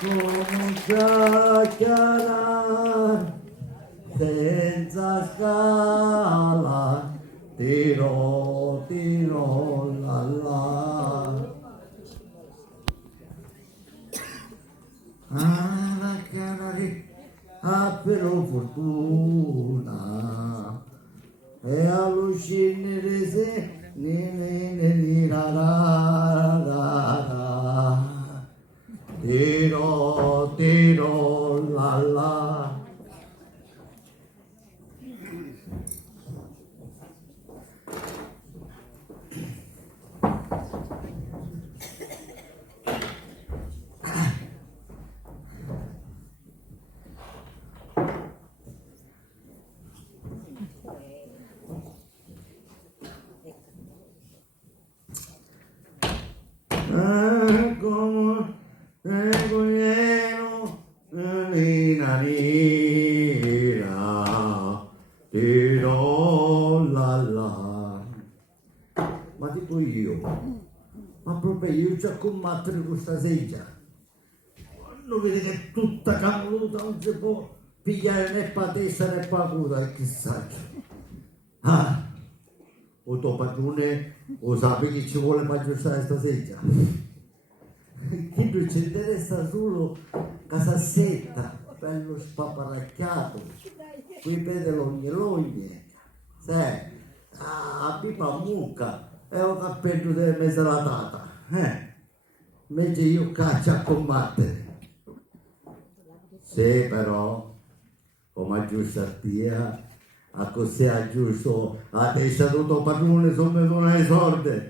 comincia a chiarare senza scala, tiro, tiro, la la. La chiarare ha per fortuna e all'uscire se ne ra ra ra. Tiro, tiro, la la. Come Egoiero, nina nina, tiro la la. Ma dico io, ma proprio io c'ho a combattere questa seggia. Quando vedi che è tutta camuta, non si può pigliare né per testa né per coda, e chissà. Ah, o tuo padrone, o sappi che ci vuole per aggiustare questa seggia. Chi non ci interessa solo casassetta, bello spaparacchiato, qui vede logne logne, sai, a pipa mucca e ho cappello delle mese la tata, invece io caccio a combattere. Sì, però, come giusto a tia, a così a giusto, a testa tutto padrone, sono venuto ai sordi,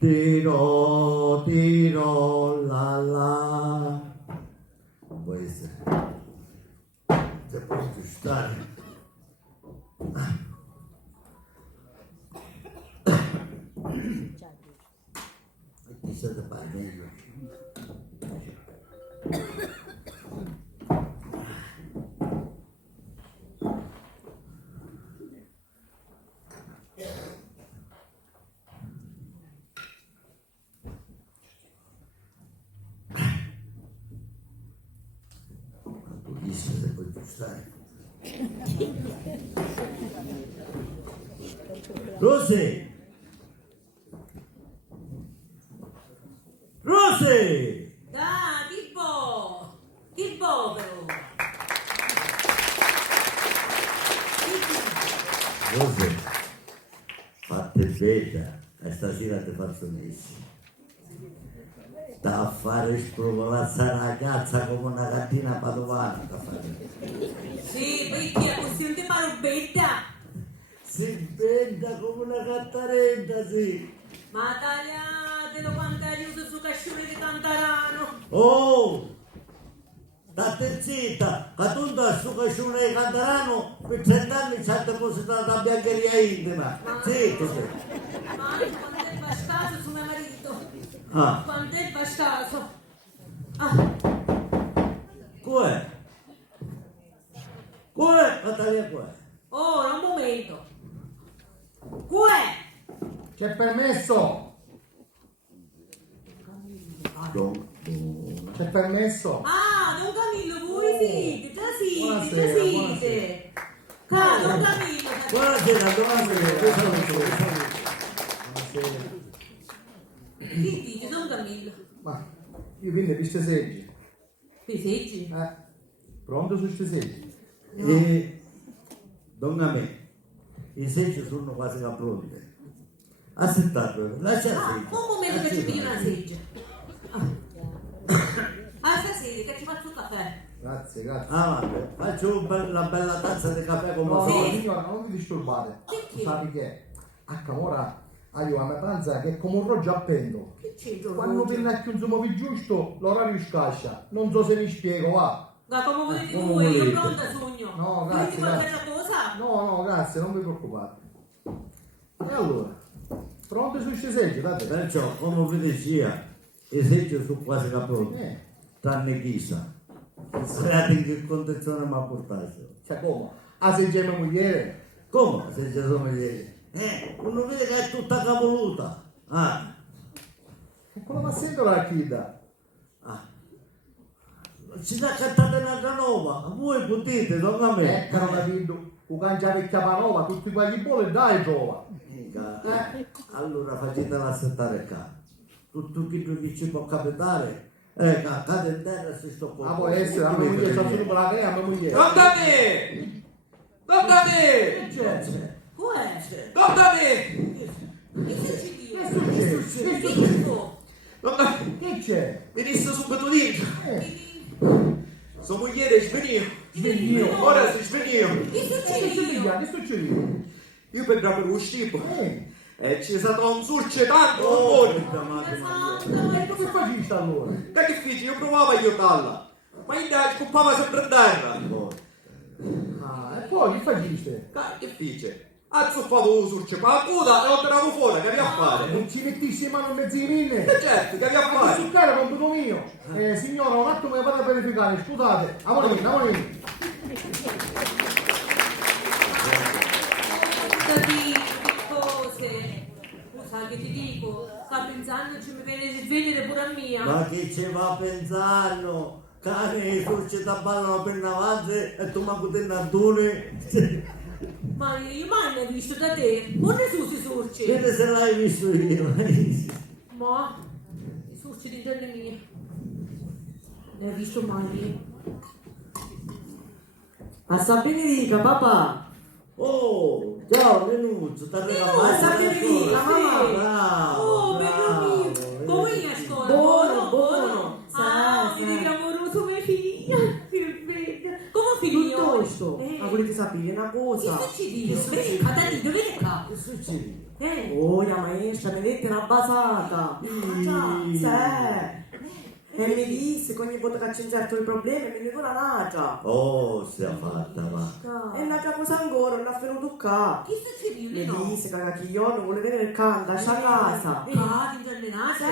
Tiro, tiro, la la. Può essere. Se può aggiustare. E chi sa da fare meglio? Se può aggiustare. Rosy! Rosy! Chi bo però? Rosy, fatte bella, e stasera ti faccio messi. Sta a fare sprovare la ragazza come una gattina padovana. Sì, poi chi è così di marubetta? Si benda come una gattarella, sì. Ma tagliatelo quanto aiuto su cascione di Cantarano. Oh! State zitta, che tu da sto cascione di Cantarano per 30 anni ci ha depositato la biancheria intima. Zitto, sì. Ma quanto è bastato su mio marito? Ah, Quanto è bastato? Ah, com'è? Com'è, Catalina, com'è? ora un momento. Qu'è? C'è permesso? C'è permesso? Ah, Don Camillo, voi siete, già siete, Buonasera, già siete. Ah, Don Camillo. Buonasera, buonasera. Buonasera. Che dice, Don Camillo? Ma io quindi queste seggi? Che seggi? Pronto su queste seggi? E, donna me, i seggi sono quasi già pronti. Aspettate, lascia Ah, seggi. un momento che ci piglio una seggia. Ah, stasera che ci faccio un caffè. Grazie, grazie. Ah, vabbè, faccio una bella tazza di caffè con No, no, mozzarella. signora, non vi disturbate. Perché? Sappi che a Camora hai una panza che è come un roggio a pento. Che c'entra? Quando viene a chiuso più giusto, l'orario scascia. Non so se mi spiego, va. Ma come volete come voi? Io volete. pronta sogno. No, Volete grazie, qualche grazie. cosa? No, grazie, non vi preoccupate. E allora, pronto su queste seggi, date. Perciò, come vi sia, i seggi sono quasi già pronti. Tranne chissà. Sapete in che condizione mi ha portato? Cioè come? A seggia mia moglie? Come se ci sono ieri? Uno vede che è tutta cavoluta. Ah, Con la massendola a chi dà? Ah. Ci dà cantata un'altra nuova, voi potete, non a me. Caro Davido, un cangia vecchia panova, tutti quegli buoni dai trova. Mica, allora facetela aspettare qua. Tutto chi tu dici può capitare, cade in terra e si sto Ma può essere, a mia moglie, c'ho solo la che a mia moglie. Non da me! Non da me! C'è. Uè, Non da me! che succede? Che succede? Che dico? Non da me! Che c'è? Venisse subito lì! Sua moglie è svenuta! Svenuta. Ora si svenuta! Che Che succede? succede? Che succede? Io per per lo stipo! Eh, E ci è stato un surce tanto Oh, buono! puttana madre, e come faciste allora? Da che feci? Io provavo a aiutarla! Ma in dai scoppava sempre a terra! Ah, e poi che faciste? Che fece? Azzuffavo un surce con la coda e lo tiravo fuori, che vi a fare? Non ci mettissi in mano in mezzo ai minne? E certo, che vi a Ma fare? che succare compito mio? Signora, un attimo mi fate verificare, scusate. Amore. Che cose? Scusa che ti dico, sta pensando ci mi viene svegliare pure a mia. Ma che ci va pensando? Cane, surce da ballano per avanti e tu manco te ne Ma io mai ne ho visto da te. Non ne su si surci. Vede se l'hai visto io. Ma i surci di giorni mie. Ne hai visto mai? A Sabenerica, papà! Oh, ciao Menuzzo, ti arriva Menuzzo, Sabenerica, mamma! Bravo, Oh, bello mio. bravo, Come vedi? io a scuola? Buono, buono. Ah, Sì, vedi sì. che amoroso mia figlia. Che bello. Come figlio? Piuttosto, ma volete sapere una Che cosa? succede? Ma dai, dove è qua? Che succede? Oh, la maestra, mi dette una basata! Sì! E mi disse che ogni volta che c'è un certo problema mi dico una nacia! Oh, sia fatta, va. E un'altra cosa ancora, non ha venuto qua! Che succede? Mi No. disse che la chiglione vuole venire il canto, lascia a casa! Ah, ti giorni nasce.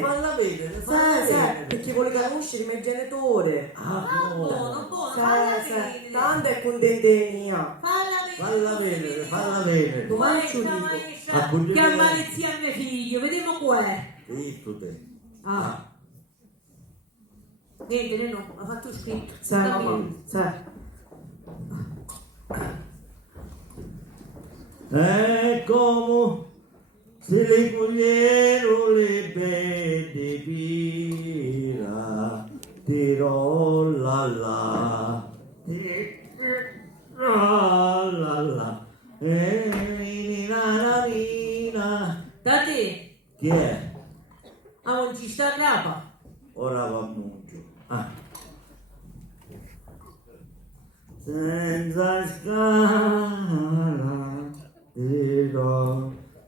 Falla vedere, Sì, falla sì, vedere. perché vuole conoscere il mio genitore! Ah, Buono, buono. buono. Sì, Falla sì, vedere. tanto è contenta mia! Falla vedere, falla vedere. Domani ci Questa dico. maestra Appunto, che ammalezia a mio figlio. Vediamo qua. Zitto te. Ah. Niente, no, ha fatto scritto. Sì, mamma, sì. E come se le cogliero le belle pira, tirò la la, la la, Da te, Chi è? a non ci sta grapa. Ora va mucho. Ah. Senza scala,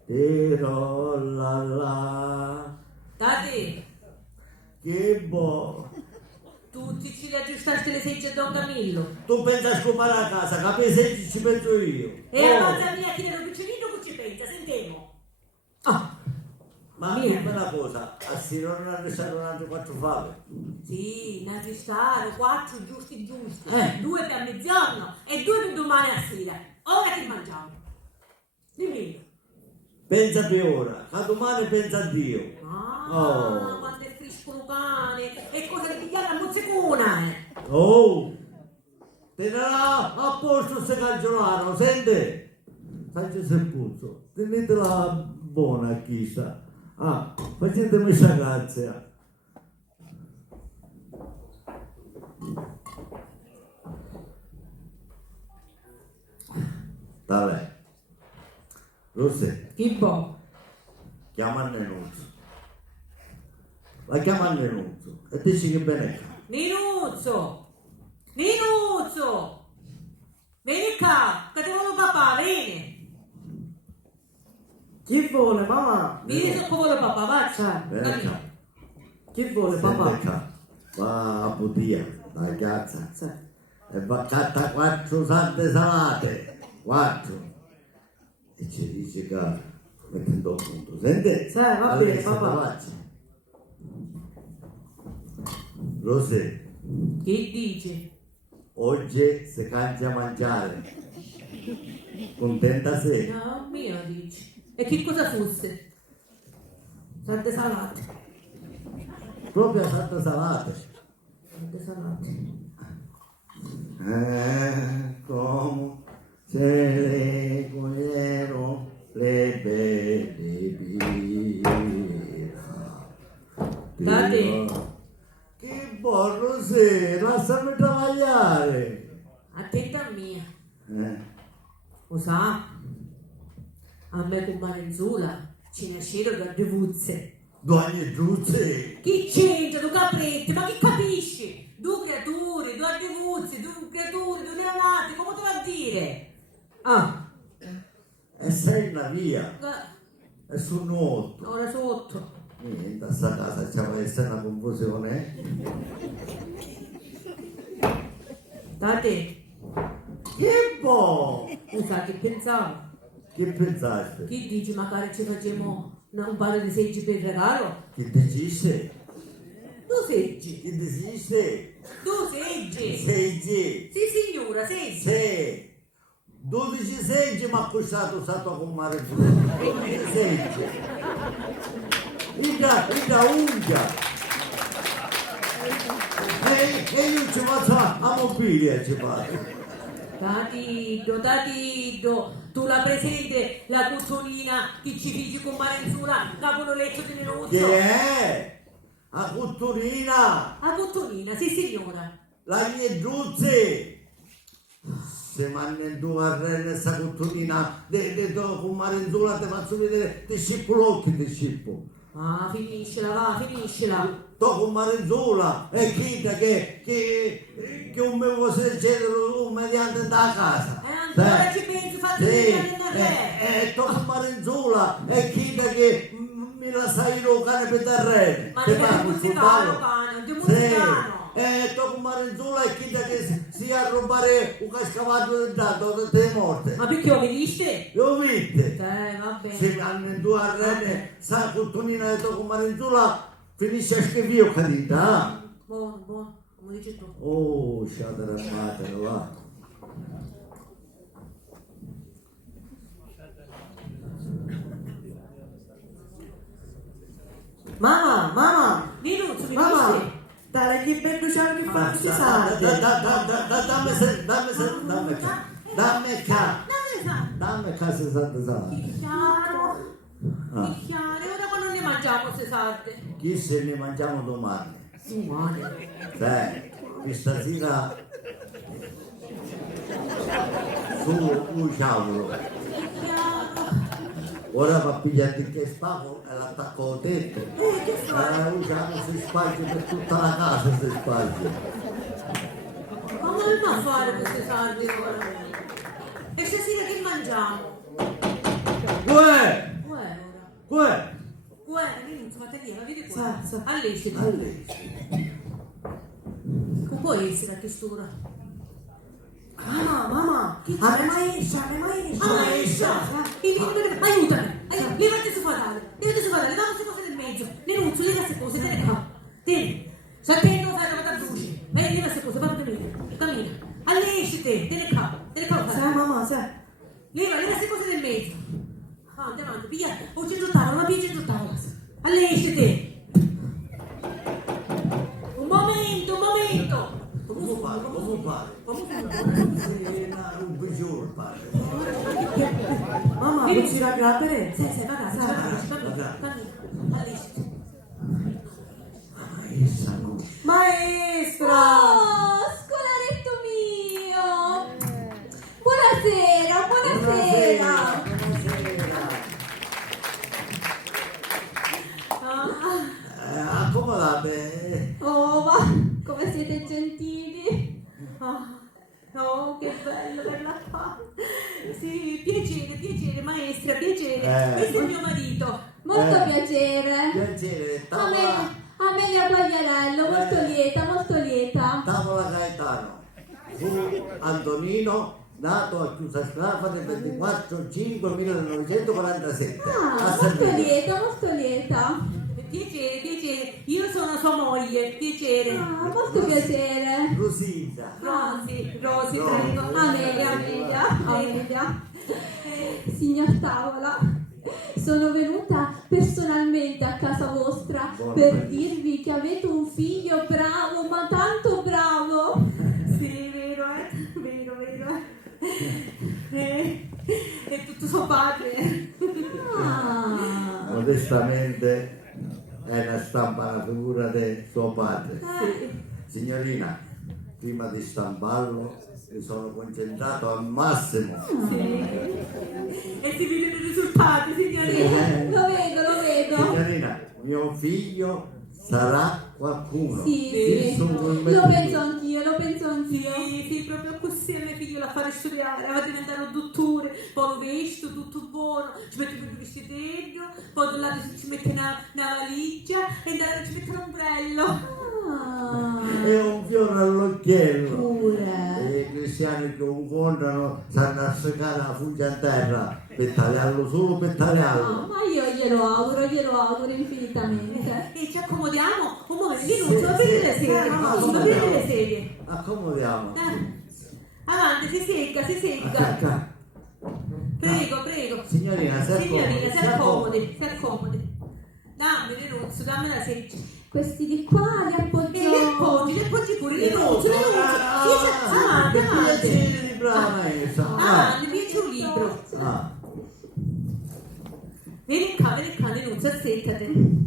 tiro la la. Da te, Che buono. tutti ci aggiustaste le segge a Don Camillo. Tu pensa a scopare a casa, capisci? Ci penso io. E a casa mia chi era piccolino che ci pensa, sentiamo. Ah. Ma Mia. dimmi una cosa, a Siro non hanno lasciato altre 4 fave. Sì, ne aggiustare, 4 giusti. 2 per mezzogiorno e 2 per domani a sera. Ora che mangiamo? Dimmi. Pensa più ora, a domani pensa a Dio. Ah, Oh. quanto è fresco il cane. E cosa di pigliare la mozzicona, Oh! Tenerà a posto se cagiolano, sente? Faccio sepuzzo, tenetela buona chissà. Ah, facetemi questa grazia. Vabbè. Rosè, Che buono. chiama il Nenuzzo. La chiama il Nenuzzo e dici che bene è. Ninuzzo! Vieni qua, che te vuole papà, vieni! Chi vuole, mamma? Vieni se vuole papà, vai! Sì. Bene qua. Chi vuole, Sente papà? qua. Va a budia, la cazza. Sì. E va catta 4 sante salate. 4. E ci dice che mettendo a punto. Sente? Sì, va Allora, bene, se papà. la faccia. Rosè, Che dici? oggi si cangia a mangiare. Contenta sei? No, mio dici. E che cosa fosse? Tante salate. Proprio tante salate. Tante salate. Come se le coglieron le belle birra. Dati. Che buono sei, lasciami travagliare. Attenta a mia. Lo sa? A me con Marenzula ci nascero da devuzze. Due giuzze. Chi c'entra, tu capretti, ma chi capisci? Due creature, due devuzze, due creature, due neonati, come te va a dire? Ah, E sei una via. eh, E su nuoto. ora sotto. Niente, a sta casa c'è essere una confusione. Date, Che buono! tu sai che pensavo? Che pensaste? Chi dici magari ci facciamo un paio di seggi per il regalo? Che dici? Tu seggi, Che dici? tu seggi. Seggi. Sì signora, seggi. Sì. 12 seggi mi ha costato stato con mare 12 seggi. Inda unghia. E io ci faccio a mobilia ci faccio. Tatiddo, tu la presente la cuzzolina che ci figi con Marenzula, caponoletto di Neruzzo? Che è? A Cotturina. La cuzzolina, sì signora. La mia giuzzi. Se mangi in due a rene sta Cotturina con Marenzula ti faccio vedere ti scippo l'occhio ti scippo. Ah, finiscila, va, finiscila. Dopo Marenzula e chita che un me vuole succedere mediante da casa. Ancora ci pensi, fate vedere da te. E dopo Marenzula e chita che mi la sai lo cane per terreno. Ma non è musicano, cane, non è musicano. E dopo Marenzula e chita che si a rubare un cascavaggio del dato delle morte. Ma perché lo vediste? Lo viste? Vabbè. Se hanno in due a rene, sa Cottonina e dopo Marenzula finisce a scrivere cadita. Buono, buono, come dici tu. Oh, sciatera matera, va. Mamma, Ninuzzo, mi mamma, dici? dai che bello c'è che fa questi salti. Dammi qua. Dove sa? Dammi qua 60 salti. Che chiaro. Che chiaro. E ora quando ne mangiamo queste sarde? Chi se ne mangiamo domani? Umane. Che stasera su un ciavolo. Chiaro. Ora va a pigliare il che spago e l'attacco al tetto. Che fai? Usiamo si sparge per tutta la casa si sparge. Ma come va a fare queste sarde ora? E stasera che mangiamo? Uè! Ora. Uè! Guarda, Ninuzzo, fate via, vedi qua. Sa. All'esce. Come può essere a quest'ora? Mamma, a me maestra. Aiutami! Levati su fatale, dammi queste cose nel mezzo. Ninuzzo, leva queste cose, te ne qua. Tieni. Sta attento, fai la patatucci. Vai, leva queste cose, vai cammina. All'esci te ne qua. Sa, mamma, sa. Leva queste cose nel mezzo. Avanti, via. Ho centro tavola, centro tavola. All'esci te. Un momento. Come fare? Un peggiore padre. Mamma, non si raggradere? Sì, cammina. All'esci. Essa no. Maestra! Oh, scolaretto mio! Buonasera! Accomodate. Oh, ma come siete gentili! Oh, che bello, bella qua. Sì, piacere, maestra, piacere. Questo è mio marito. Molto piacere! Piacere, tavola Amelia Quagliarello, molto lieta! Gaetano. Fu Antonino, nato a Chiusa Sclafane il 24/5/1947. A Sanremo. Molto lieta! Piacere, io sono sua moglie, piacere. Molto piacere! Rosita. Rosi, prego. Amelia! Signor Tavola! Sono venuta personalmente a casa vostra per dirvi che avete un figlio bravo, ma tanto bravo. Sì, vero, vero, vero. È tutto suo padre. Ah, Modestamente è una stampa, una figura di suo padre. Signorina, prima di stamparlo mi sono concentrato al massimo. Sì. E si vede il risultato, signorina. lo vedo. Signorina, mio figlio sarà qualcuno. Sì, Sono lo convinto. penso anch'io, lo penso anch'io. Sì, proprio così a mio figlio la fare studiare, va a diventare un dottore, poi lo veste tutto buono, ci mette proprio il vestitello, poi da là ci mette una valigia e da ci mette un ombrello. Ah, È un fiore all'occhiello. pure. E i cristiani che incontrano sanno a seccare la fuggia in terra per tagliarlo, solo per No, tagliarlo. ma io glielo auguro infinitamente. E ci accomodiamo un momento, va bene le sedie, va bene le sedie. Accomodiamo. Avanti, si secca. Prego. Signorina, Signorina, si accomodi. Dammi Renuzio, dammi la sedia. Questi di qua li E appoggio. li appoggi pure, Renuzio. Avanti. piacere di brava maestra. Avanti, via c'è un libro. Ah. Vieni qua, Renuzio, assettati.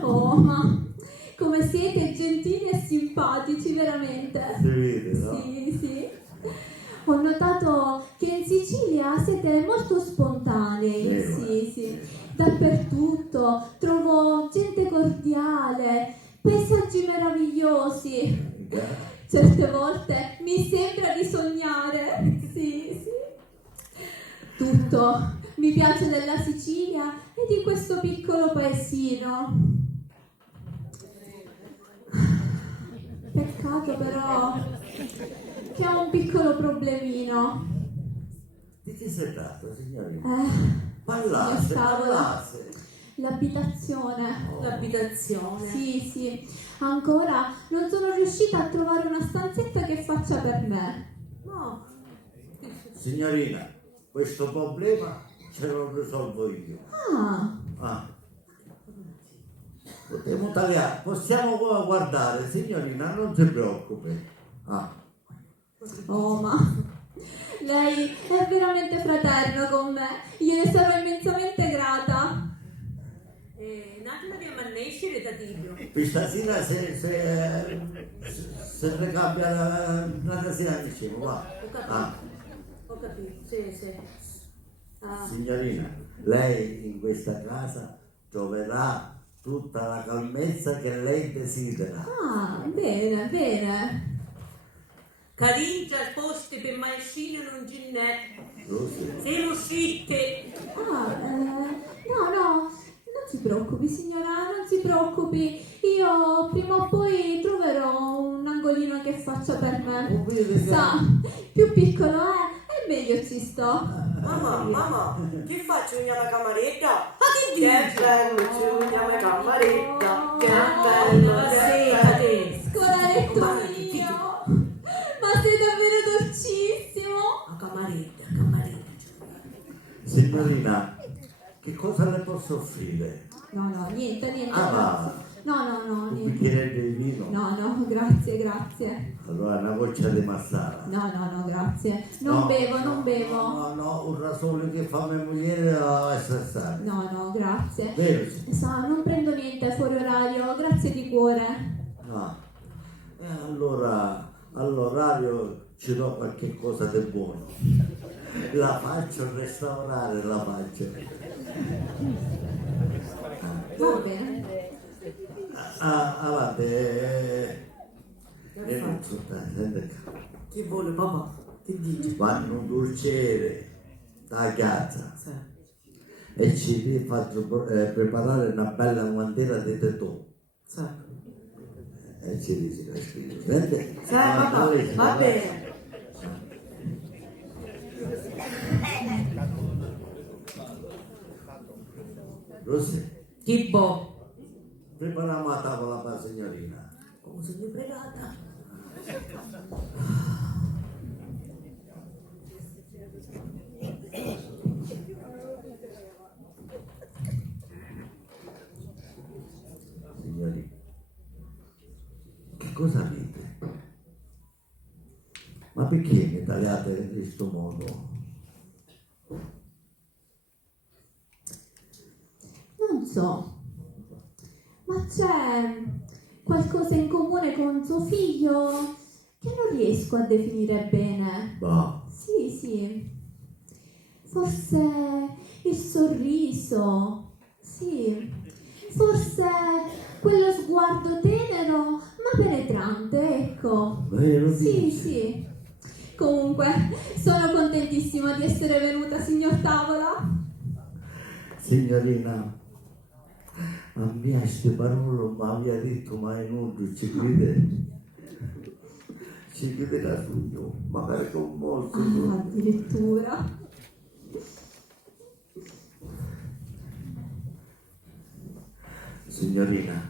Oh, ma come siete gentili e simpatici, veramente. Si vede, no? Sì. Ho notato che in Sicilia siete molto spontanei, sì. Dappertutto trovo gente cordiale, paesaggi meravigliosi. Certe volte mi sembra di sognare, sì. Tutto mi piace della Sicilia e di questo piccolo paesino. Peccato però che ha un piccolo problemino. Di che si tratta, signorina? Signor Favola, Parlasse. l'abitazione. L'abitazione. Sì. Ancora non sono riuscita a trovare una stanzetta che faccia per me. No. Signorina, questo problema ce lo risolvo io. Ah, Possiamo guardare, signorina, non si preoccupi. oh, ma lei è veramente fraterno con me. Gliene sarò immensamente grata. Un attimo di ammanescere da Dio. Questa sera se ne cambia la sera diciamo, va. Ho capito, sì. Signorina, lei in questa casa troverà tutta la calmezza che lei desidera. Ah, bene. Carincia posti per maescino non ce n'è. Giusto? Siamo uscite. No, non si preoccupi signora, non si preoccupi. Io prima o poi troverò un angolino che faccia per me. Sa, più piccolo è, e meglio ci sto. Mamma, che faccio in una camaretta? Ma che dici? Che bello, ci uniamo in camaretta. Che bello, che bello. Scolaretto mio, ma sei davvero dolcissimo. A camaretta. Signorina, che cosa le posso offrire? No, niente. Va. No, Un niente. bicchiere di vino? No, grazie. Allora una goccia di massara. No, grazie. Non bevo. No, un rasolo che fa mia moglie a essere stato. No, grazie. Vero? Sa, non prendo niente fuori orario, grazie di cuore. E allora all'orario ci do qualche cosa di buono. La faccio restaurare, la faccio. Va bene. Avanti. Senti. Chi vuole papà? Che dici? Vanno un dolciere da casa Sì. e ci faccio preparare una bella guantera di tetò. Sì. E ci dice che scrive. Senti? Sì, papà, va bene. Rossi, Tipo. prepariamo la tavola per la signorina. Come sono pregata? cosa avete? Ma perché mi tagliate in questo modo? Non so, ma c'è qualcosa in comune con suo figlio che non riesco a definire bene. Bah, Sì, sì, forse il sorriso, sì, forse quello sguardo tenero ma penetrante, ecco. vero Sì, dici? sì. Comunque, sono contentissima di essere venuta, signor Tavola. Signorina, a me queste parole non mi aveva detto mai nulla, ci crede? Ci crederà subito, magari con molto. Ah, addirittura. Signorina,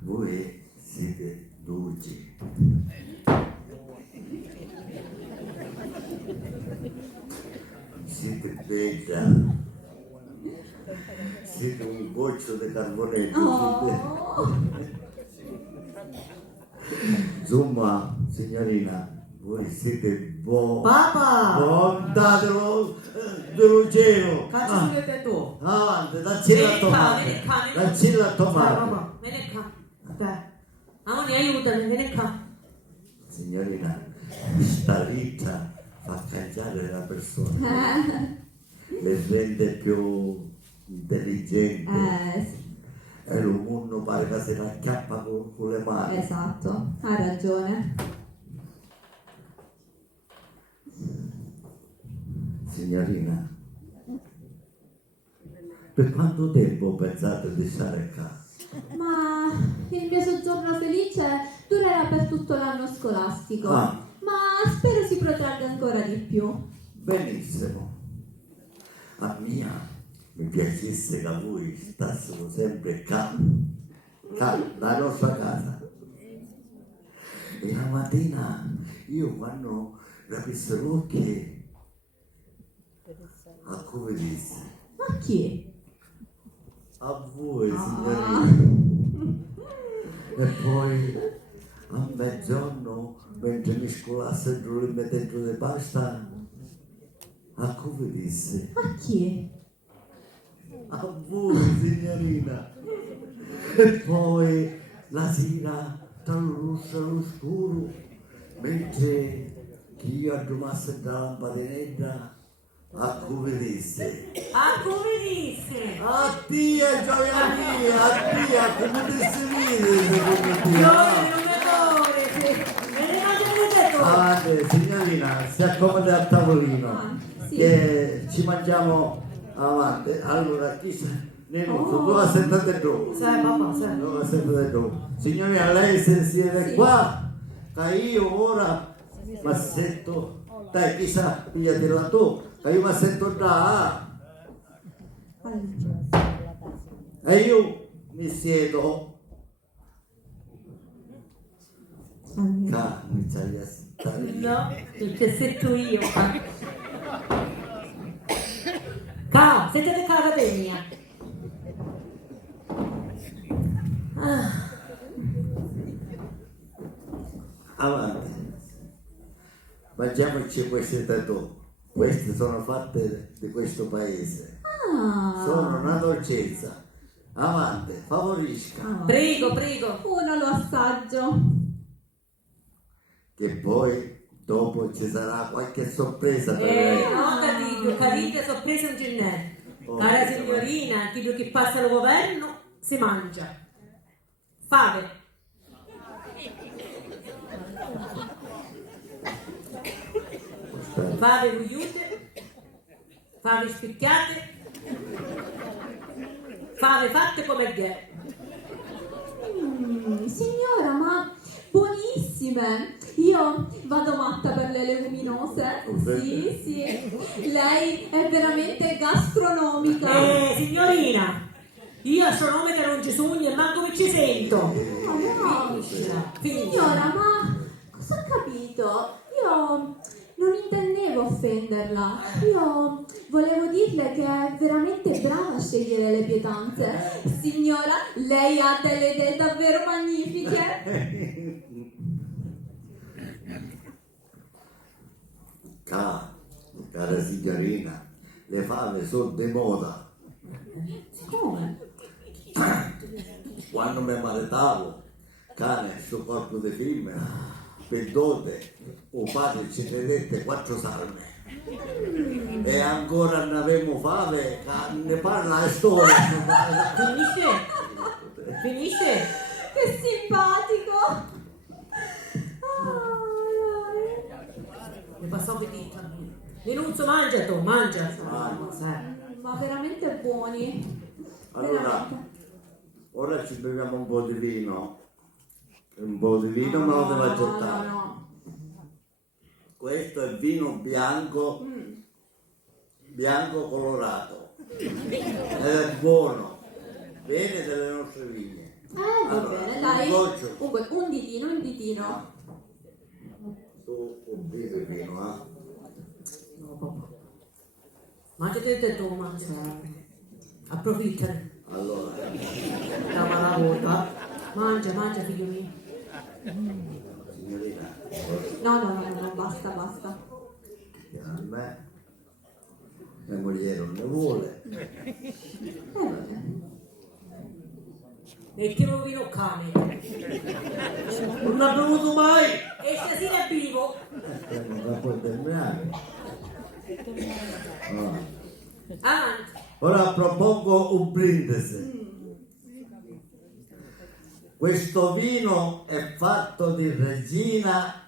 voi siete dolci. Siete bella. Siete un goccio di carbonetto. Oh. Insomma, signorina, voi siete buoni. Papà! Bontà dello cielo. Caccia sulle te tu. Avanti, dacci la tomate. Vieni qua. Dacci la Sai, tomate. papà. Vieni qua. Te. Amore, aiutami, vieni qua. Signorina, sta vita fa cambiare la persona, le rende più intelligente Sì, e il mondo pare che se la acchiappa con le mani. esatto, hai ragione. Signorina, per quanto tempo pensate di stare qua? Ma il mio soggiorno felice durerà per tutto l'anno scolastico. Ah. Ma spero si protragga ancora di più. Benissimo. A mia mi piacesse che voi stassero sempre qua, la nostra casa. E la mattina io quando rapissero che a come disse, Ma chi? a voi Ah. signorina. E poi a mezzogiorno mentre mi scolasse dentro il mettendo di pasta, a come disse, Ma chi? a voi signorina. E poi la sera tra lo rosso e lo scuro, mentre io addomasse da lampadinetta, a come disse, Ah, come disse? addio gioia mia, addio, come disse vede secondo te? Giorgio, non mi muore. Vieni qua, te l'ho detto. Signorina, si accomodi al tavolino, Ah, sì. che ci mangiamo avanti. Allora, chi sa, Nenuzzo, Oh. dove sentate tu? Sai, papà, sai. Dove sentate tu? Signorina, lei se siede Sì. qua, che io ora mi sento, dai, chissà, pigliatela tu, che io mi sento da, e io mi siedo, mi stai a stare. No, perché sento io. Ciao, siete casa mia. Ah, Avanti, mangiamoci queste tatu. Queste sono fatte di questo paese. Sono una dolcezza. Avanti, favorisca. prego, prego. Ora lo assaggio. Che poi dopo ci sarà qualche sorpresa per lei. No, Cadiglio, sorpresa non ce n'è. Oh, Cara che signorina, chi che passa al governo si mangia. Fave. Fave gugliute, fave spicchiate, fave fatte come ghe. Signora, ma buonissime! Io vado matta per le leguminose. Sì, sì. Lei è veramente gastronomica. Signorina, io a suo nome che non ci sogno e manco che ci sento. No, signora, ma cosa ha capito? Io non intendevo offenderla. Io volevo dirle che è veramente brava a scegliere le pietanze. Signora, lei ha delle idee davvero magnifiche. Cara signorina, le fave sono di moda. Come? Quando mi maritavo, cane, sto corpo di femmina, per dote, o padre ci credette 4 salme. E ancora ne avevamo fame, ne parla la storia. Finisce? Finisce? Che simpatico! Mi passò che dita. Denunzio, mangia tu, mangia. Ma veramente buoni. Allora, Veramente. ora ci beviamo un po' di vino. Un po' di vino me lo devo accettare. No. Questo è vino bianco, bianco colorato. È buono. Viene dalle nostre vigne. Va bene, dai. Un goccio. Comunque, un ditino. Tu un viso di vino, No, papà. Mangiate te tu, mangia. Approfittane. Allora, Lava la bocca. Mangia, figlio mio. signorina, No, basta. a me, mia moglie non ne vuole. Mettiamo vino cane. Non ha bevuto mai! E stasera è vivo. Non puoi terminare. Allora, Avanti. ora propongo un brindisi. Questo vino è fatto di regina,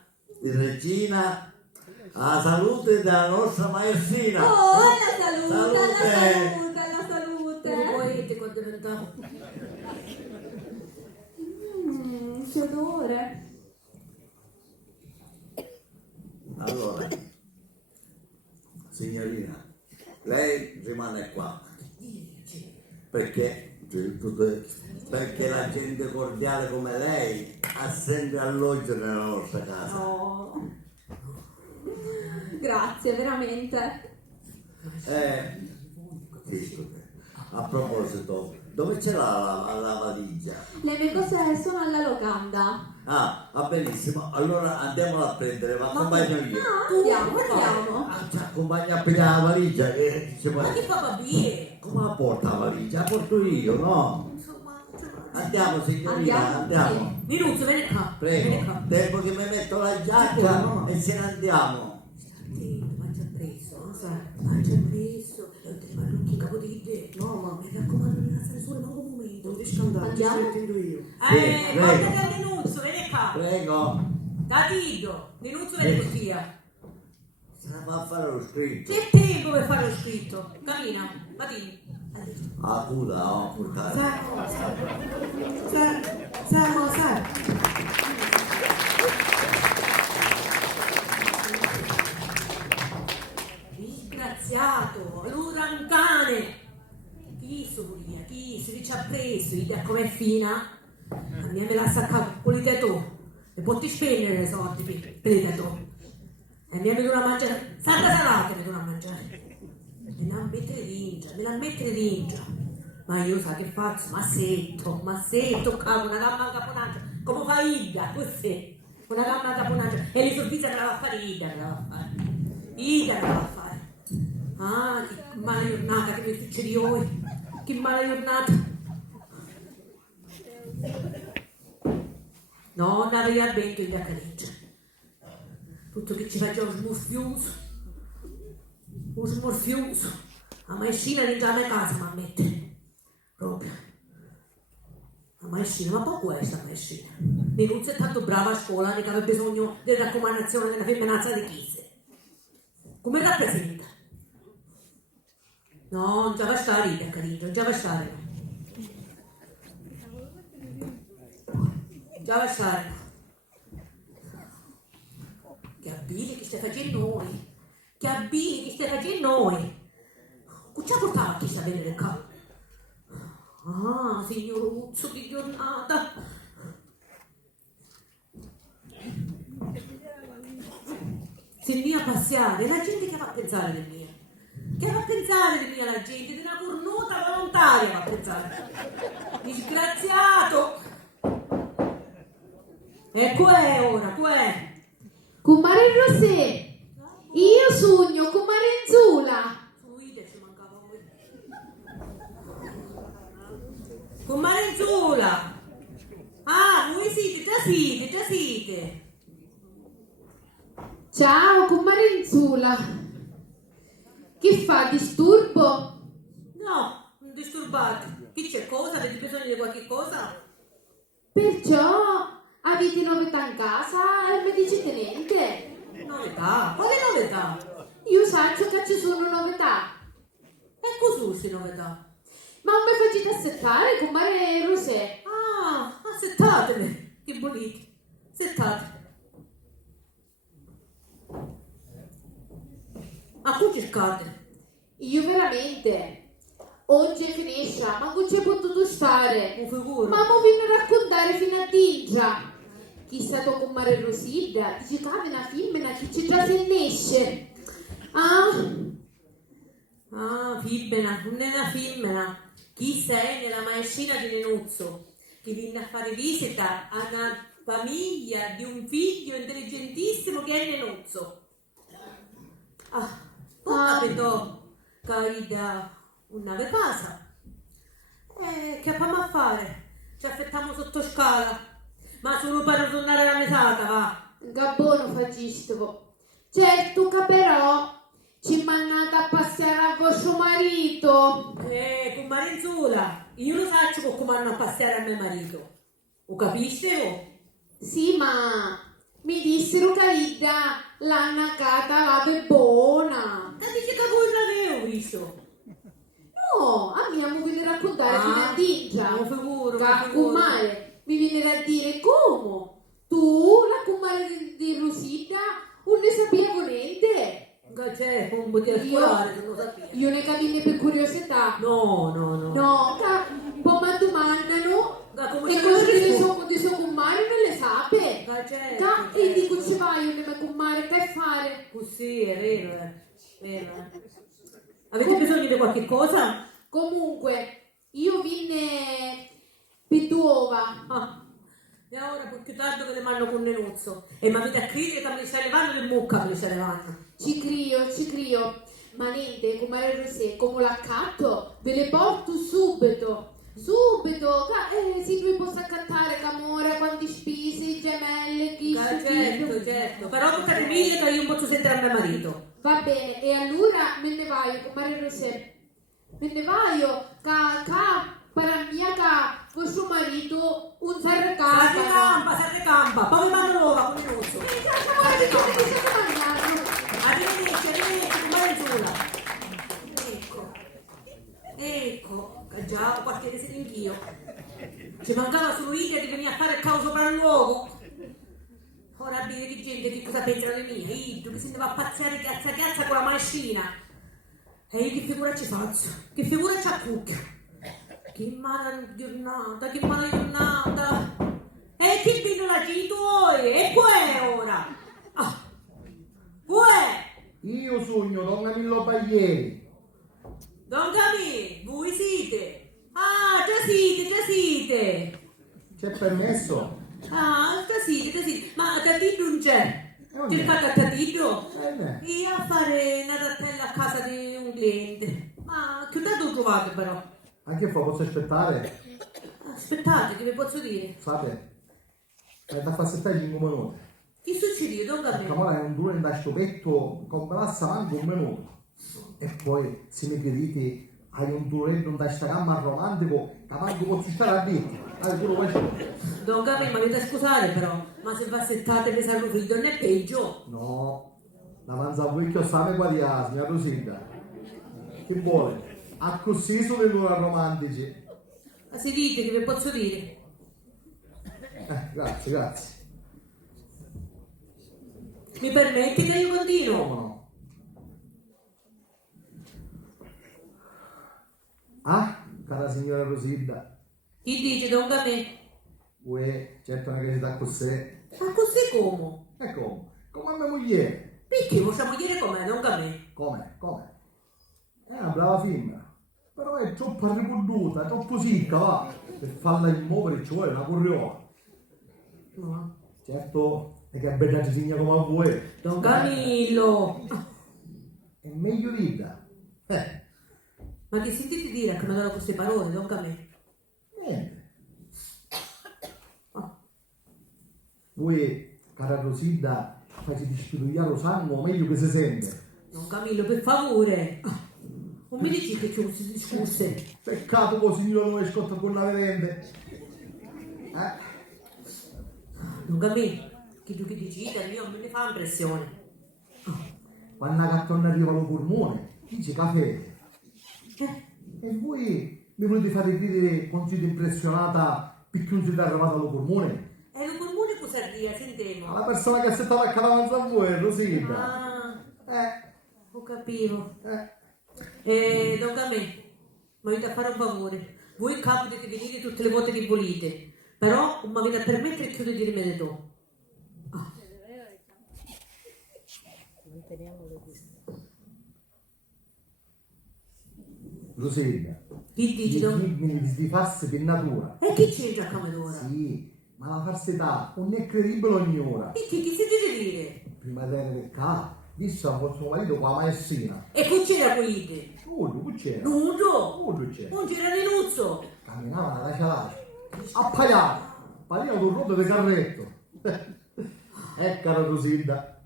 alla salute della nostra maestrina. Oh, alla salute. Come salute. volete quando diventavo? Che odore. Allora, signorina, lei rimane qua perché la gente cordiale come lei ha sempre alloggio nella nostra casa. Oh. Grazie, veramente. Sì, a proposito, dove c'è la valigia? Le mie cose sono alla locanda. Ah, va benissimo, allora andiamola a prendere, ma accompagno io. Andiamo. Ci accompagna a pigliare la valigia che ci Ma vuole. che fa babie? Come la porta la valigia? La porto io, no? Andiamo signorina, andiamo. Minuzzo, vieni qua. Vieni Prego, qua. tempo che mi metto la giacca e ce ne andiamo. Mangia preso, sai? Mangia preso. Ti parlo che capo di te. No, ma mi raccomando di non stare solo in un momento. Non riesco ad andare, ti Andiamo? sto sentendo io. prego. Portati al Denunzio, vieni qua. Prego, Datido, Denunzio vieni qui via. se la fa fare lo scritto. C'è tempo per fare lo scritto. Cammina, Matini. Ah, puta, no, portare. Sai. Disgraziato, allora un cane. Chi soria, chi si ci ha preso, idea com'è fina. A me la sacca con tu. E poi spendere le soldi per il tu. E mi venuto a mangiare, santa salata mi venuto a mangiare. Me la mettere d'ingia. Ma io sa che faccio? Massetto, capo, una gamba a caponaccia. Come fa Ida, così. Una gamba a caponaccia. E le sorprese che la va a fare Ida, che la va a fare. Ida che la va a fare. Ah, che mala giornata che mi succede ora. Che mala giornata. No, non avevi abbento in careggia. Tutto che ci faceva un smorfioso. La maescina di già a casa mi ammette. Proprio. La maescina, ma poi questa maescina. Minuzia è tanto brava a scuola che aveva bisogno delle raccomandazioni della femminazza di chisse. Come rappresenta? No, non già va a stare, carino, non già va a stare. Già va a stare. Che abbili che stai facendo noi. Che abbili che stai facendo noi. Cosa ci ha portato a chi sa venire qua? Ah, signor Uzzo, che giornata. Se mia passiare, la gente che va a pensare di mia. Che va a pensare di mia la gente, di una cornuta volontaria va a pensare. Disgraziato. E qua è ora, qua è. Con Maria Rosé. Io sogno con Marenzula. Su Ide ci mancava voi. Con Marenzula. Ah, voi siete, già siete. Ciao, con Marenzula. Che fa, disturbo? No, non disturbate. Chi c'è cosa? Avete bisogno di qualche cosa? Perciò avete novità in casa e mi dicete niente. Novità? Quale novità? Io saccio che ci sono novità. E cos'è queste novità? Ma non mi facete assettare con Mare Rosè? Ah, settatemi. Che volete? Settate. A cui cercate? Io veramente. Oggi è finisce, ma non c'è potuto stare. Un figuro. Ma mi viene a raccontare fino a Dingia. Chi è stato con Mare Rosida? Dice che è una femmina che ci già se ne esce. Ah, fibbena, non è una femmina. Chi sei nella maescina di Nenuzzo, che viene a fare visita a una famiglia di un figlio intelligentissimo che è Nenuzzo. Poi capitò che da una casa. Che facciamo a fare? Ci affettiamo sotto scala. Ma solo per tornare alla mesata, va. Gabbono fagistico. Certo che però ci mandate a passeare a vostro marito. Con Marenzula, io lo faccio come vanno a passeare a mio marito. Lo capisci? Sì, ma mi dissero che Ida l'ha nacata la bebona. Ma dice che voi l'avevo visto. No, a me mi viene a raccontare fino a Dingia. Non figuro, Che con mare mi viene a dire come? Tu, la comare di Rosita, non ne sapevo niente. C'è un po' di scolare, non lo sapevo. Io ne cammino per curiosità. No. No, poi mi domandano Ma come e ci cose vuoi di suo comare non le sape. certo. E dico ci vai, io ne mio comare, che fare? Così, è vero. Avete bisogno di qualche cosa? Comunque, io vinne per Duova. E ora più tardi che le mando con Nenuzzo. E mi avete a credere che me le stai levando le mucca me le stai levando. Ci crio. Ma niente, come Rosé, come l'accatto, ve le porto subito. Sì, lui possa accattare Camora, quanti spese, gemelle, chi Certo. Però toccate mille che io non posso sentire a mio marito. Va bene, e allora me ne vai con Maria Rosé. Me ne vai, per mia che vostro marito un sarcasmo. Sarrecampa. Poi mi mando l'uova con Nenuzzo. Arrivederci, con Marenzula. Ecco, già qualche mese anch'io. Ci mancava solo Ida che veniva a fare il caos sopra il luogo. Ora a dire che gente che cosa pensa le mie, Ido che si andava a pazziare chiazza con la maescina. E io che figura ci faccio? Che figura ci accucchia? Che mala giornata. E che vino la ci tuoi? E poi ora? Poi? Io sogno Donna Millo Baglieri. Don Camì, voi siete? Già siete. C'è permesso? Già siete. Ma Tatiddu non c'è. Cercate a Tatiddu? E a fare una rattella a casa di un cliente. Ma che dato trovate però? Anche fa, posso aspettare? Aspettate, che vi posso dire? Sapete? È da far 5 minuti. Che succede, Don Camì? Camora è un duro da sto petto, comprassa manco un minuto. E poi, se mi credete, hai un duretto da sta gamma romantico, che manco posso stare a dire. Don Camì, ma dovete scusare però, ma se va settate per salvo figlio non è peggio. No, davanti a voi che ho same qua di signora Rosita. Che vuole? A così sono i loro romantici. Ma si dite, che vi posso dire? Grazie. Mi permette che io Come continuo? no? Cara signora Rosita, Chi dice, Don Camì? uè, certo una casita così. Ma così come? E come mia moglie? Perché possiamo dire com'è, Don Camì? Come? È una brava femmina, però è troppo ripuduta, troppo sicca, va. Per farla muovere ci vuole una curriola. No. Certo, è che è bella disegna come a voi. Don Camillo! è meglio vita. Ma che sentite dire come loro queste parole, non a me? Niente. Voi, cara Rosilda, facete spilugliare lo sangue, o meglio che si sente. Non Camillo, per favore. Non mi dici che ci si discusse. Peccato che il signore non ascolta con la vedente. Non Camillo, che tu che decida, io non mi fa impressione. Quando Cattone arriva allo polmone, dice caffè. E voi mi volete fare credere quanto siete impressionata perché non siete arrivata allo polmone? E lo polmone cosa dire, sentiamo. La persona che si sta attaccata davanti a voi, Rosilda. Ah, ho capito. Eh. Non a me, mi avete a fare un favore. Voi capo potete venire tutte le volte che volete, però non mi avete a permettere che io di dirmi di tu. Rosilda, Che dici, non? di farsi per natura. E che c'entra come ora? Sì, ma la falsità non è credibile ogni ora. E che sentite dire? Prima di venire qua, visto a vostro marito con la maestrina. E che c'era qui? Nudo, che c'era? Nudo! Nudo c'era. Non c'era Linuzzo! Camminava da lascia appaiato, pareva con rotto di carretto. Cara Rosilda,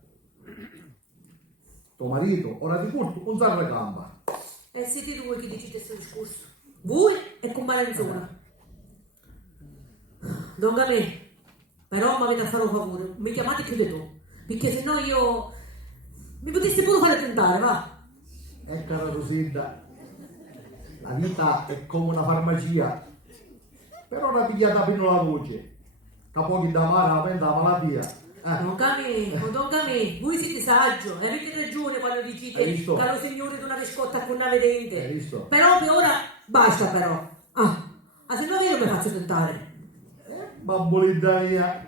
tuo marito, ora di culto, non sa la gamba. E siete voi che dicete questo discorso? Voi e con Valenzona. Non a me. Però mi avete a fare un favore, mi chiamate più di tu. Perché sennò io... mi potessi pure fare tentare, va? Cara Rosilda, la vita è come una farmacia, però ora pigliata per la voce, che pochi da mare la penta la malattia. Non a me, voi siete saggio e avete ragione quando dicete Hai che visto? lo signore di una biscotta con una vedente. Hai visto? Però per ora basta però. Se no io mi faccio tentare. Babboletta mia,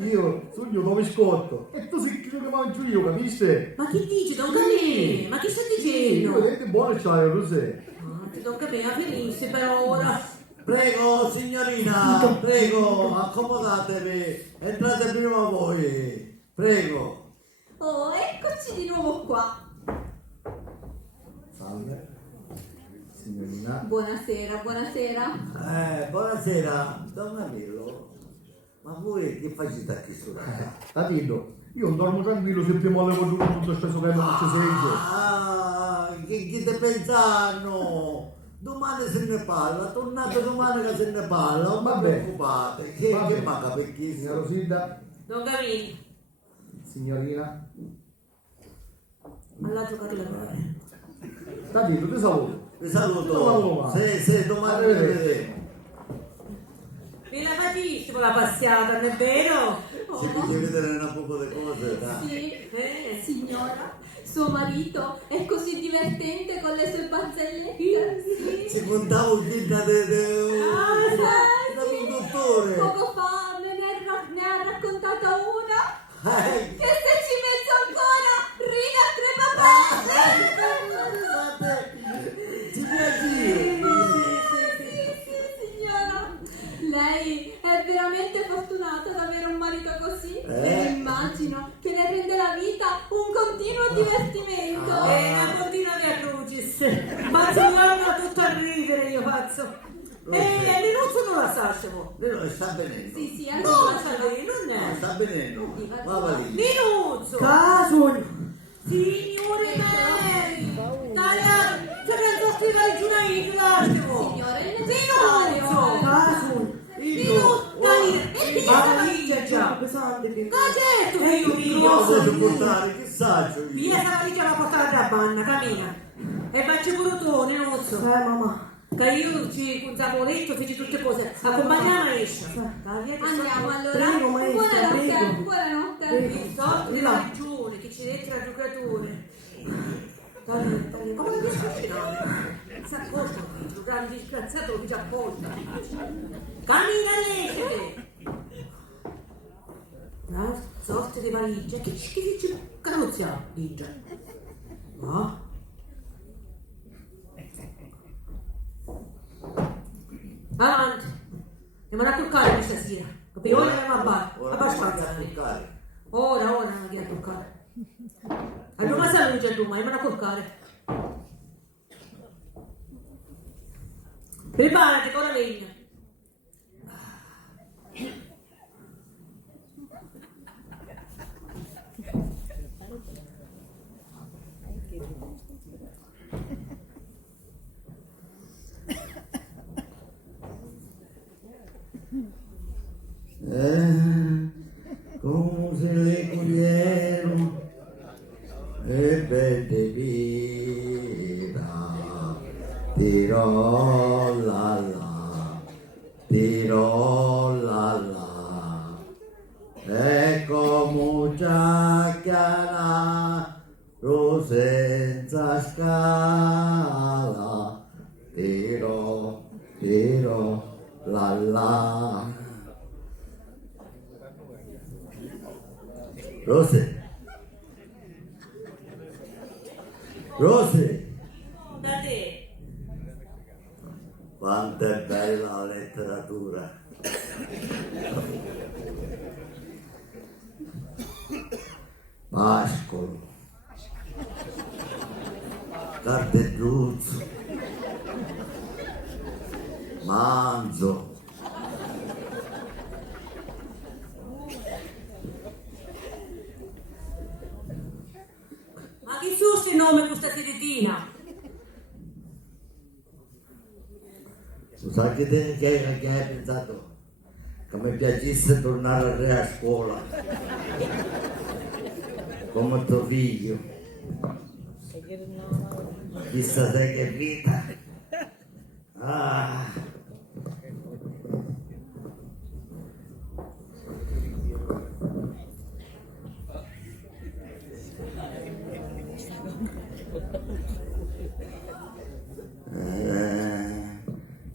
io sogno come scotto e tu sei quello che mangio io, capisci? Ma che dici, Don Camille? Ma che stai Io dicendo? vedete buono e c'hai Rosè. Don Camille, finisse per ora. Prego, signorina, prego, accomodatevi, entrate prima voi, prego. Oh, eccoci di nuovo qua. Salve, signorina. Buonasera, buonasera. Buonasera, Don Camillo, ma voi che facete qui su casa? Tatino, io non dormo tranquillo se prima avevo dovuto tutto questo tempo che ci segge. Che te pensano? Domani se ne parla, tornate domani che se ne parla, non vi Vabbè. preoccupate, che manca per chi? Signora Rosilda, Don Camille, signorina. alla giocata la mare. Tatino, ti saluto. Vi saluto, Saluto. se domani vi vedremo. E la facissimo la passata, non è vero? Ci piace vedere un po' di cose, dai. Sì, signora, suo marito è così divertente con le sue barzellette. Ci contavo un film da un dottore. Poco fa ne ha raccontata una Eh, che se ci penso ancora ride a Guardate, ci tre piace. Sì, signora. Lei è veramente fortunata ad avere un marito così e immagino che le rende la vita un continuo divertimento. Una continua via Crucis. Ma ci guarda tutto a ridere io faccio. E Linuzzo non la sascevo. Sta venendo. Sì, No, allora. sta lì, non è. Sta venendo. Va lì. Linuzzo! Caso! Signore miei! Taglia! C'è mezzo scrivere giù una l'attimo! Signore, è Linuzzo! Caso! Linuzzo! Dai! E via la valigia Già già! pesante che... Certo, figlio mio! Cosa devo portare? Che saggio io? Via la valigia la portare da banna, cammina! E facci pure tu, Linuzzo! mamma. Che io ci punzavo letto, feci tutte cose. Accompagniamo esce. Andiamo allora. Prego, maestra, Buonanotte, prego. buonanotte. Il soldo della ragione, che ci dette la giocatore. Dai, come ti scascinare? Si accosta un grande disgraziato che ci apposta. Cammina lei! Una sorte di valigia, che dice carrozza, valigia. No? Avanti, andiamo a toccare questa sera. Capito? Ora andiamo a bar, abbastanza. Ora andiamo a toccare. Allora ma salute tu, ma a corcare. Preparati, ora legna. Come se le cogliero e belle vita, tiro la la, e come giacchiara senza scala, tiro la la. Rose, Da te. quanto è bella la letteratura. Pascolo, Cartelluzzo, Manzo, Ma chi su sti nome questa seditina? tu sai che hai pensato? Che mi piacesse tornare a scuola come tuo figlio. Chissà te che vita. Ah.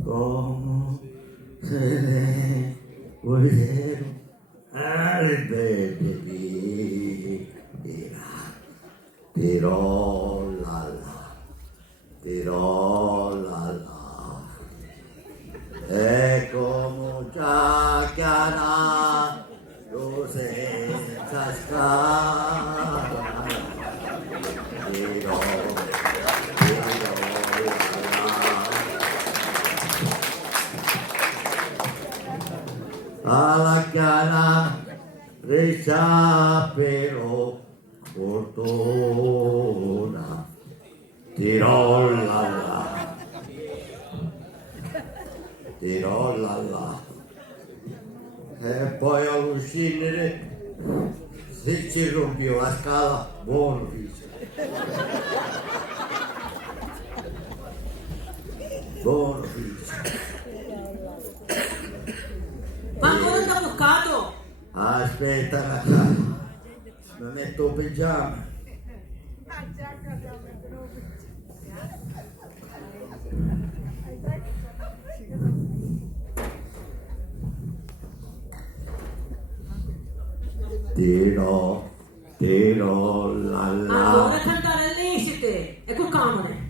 Come se ne voglio alle belle tiro la la, e come già chiara lo senza scala, tiro alla chiara risciapero fortuna, tiro la la, e poi all'uscire se ci rompiò la scala, buono figlio, buono figlio. Ma ancora da boccato? Aspetta, Natale, mi metto il pigiama. Tiro la Allora la. cantare all'esite, ecco camere.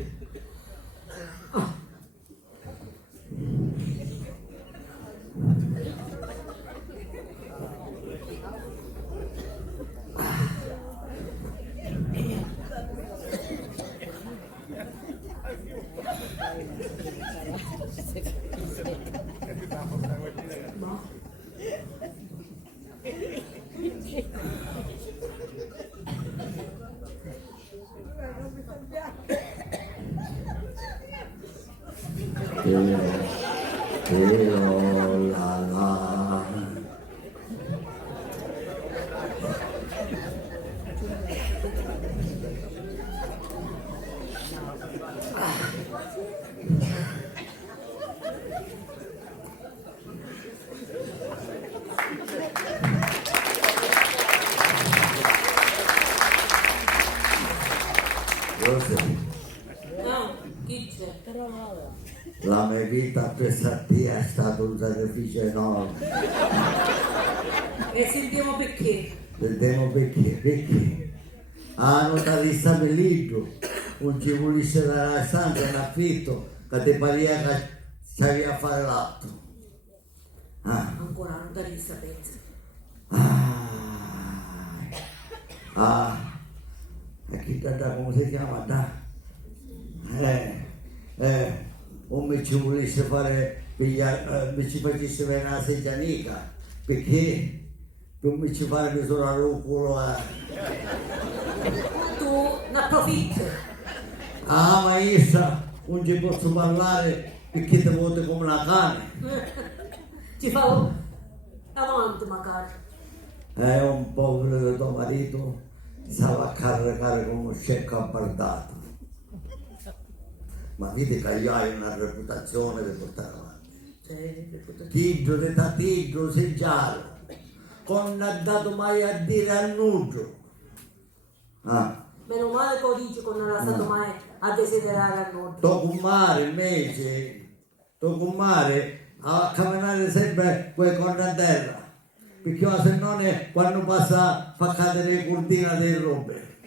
Tiro la la. No, chi c'è? La mia vita per Sattia è stato un sacrificio enorme. E sentiamo perché. Vediamo perché. Ah, non ti stabilito, non ci volesse dare la stanza in affitto, che ti paria che stavi a fare l'atto. Ah. Ancora non da lista, pensa. E chi da come si chiama? Da? O mi ci volesse fare, mi ci facesse venire la seggianica, perché non mi ci fare misurare il culo. Tu ne approfitti. Ah, maestra, non ci posso parlare perché ti voto come una cane. Ci fa avanti magari. Un povero di tuo marito stava a caricare con uno scecco abbardato. Ma vedi che io hai una reputazione per portare avanti. Tigro di tatigro, seggiaro. Non ha dato mai a dire annuncio. Meno male che lo dici che non era stato mai a desiderare a noi. Tuo mare invece, tuo mare a camminare sempre quei corni a terra. Perché se non è quando passa fa cadere le cortine delle robe.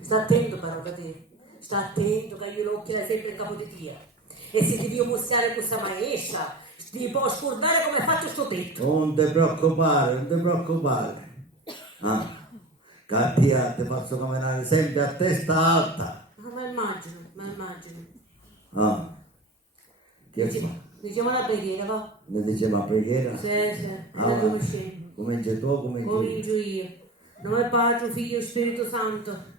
Sta attento però da te. Sta attento che io l'occhio è sempre in capo di te. E se ti devo mostrare questa maestra, ti può scordare come hai fatto sto tetto. Non ti preoccupare, non ti preoccupare. Cattia, ti faccio camminare sempre a testa alta. Ma immagino, ma immagino. Che fa? Diciamo la preghiera, va? Ne diceva preghiera? Sì, la conosciamo. Cominci tu, cominci io. Comincio io. Nome Padre, Figlio e Spirito Santo.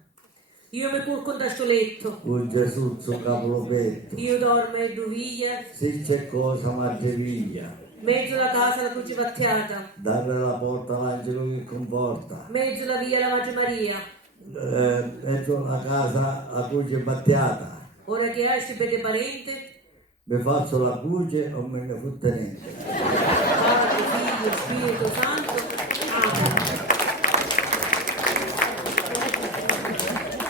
Io mi curco da sto letto. Con Gesù sul capolopetto. Io dormo e duviglia. Se c'è cosa mangiaviglia. Mezzo la casa la croce battiata. Dalle la porta l'angelo che comporta. Mezzo la via la Magia Maria. Mezzo la casa la croce battiata. Ora che esci per dei parenti. Mi faccio la croce o me ne fotte niente. Padre, Figlio, Spirito Santo. Amen.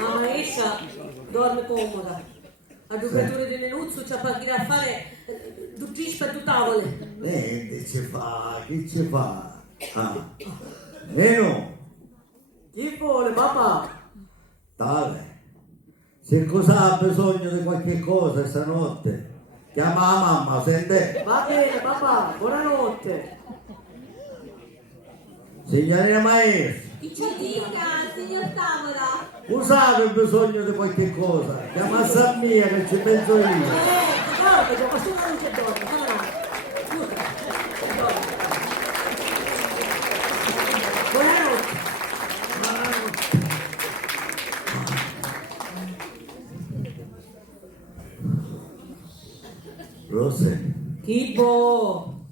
La maestra dorme comoda. A giocatore di Nenuzzo c'ha per a fare due cispe e due tavole. Niente ci fa, chi ci fa? Meno, Chi vuole, papà? tale. Se cosa ha bisogno di qualche cosa stanotte, chiama la mamma, sente? Va bene, papà, buonanotte. Signorina maestra, Chi ci dica? Signor Tavola. usate bisogno di qualche cosa, chiama a San mia che ci penso io. Dorme, con questo non c'è dorme, come no? Buonanotte. Rose, Tipo,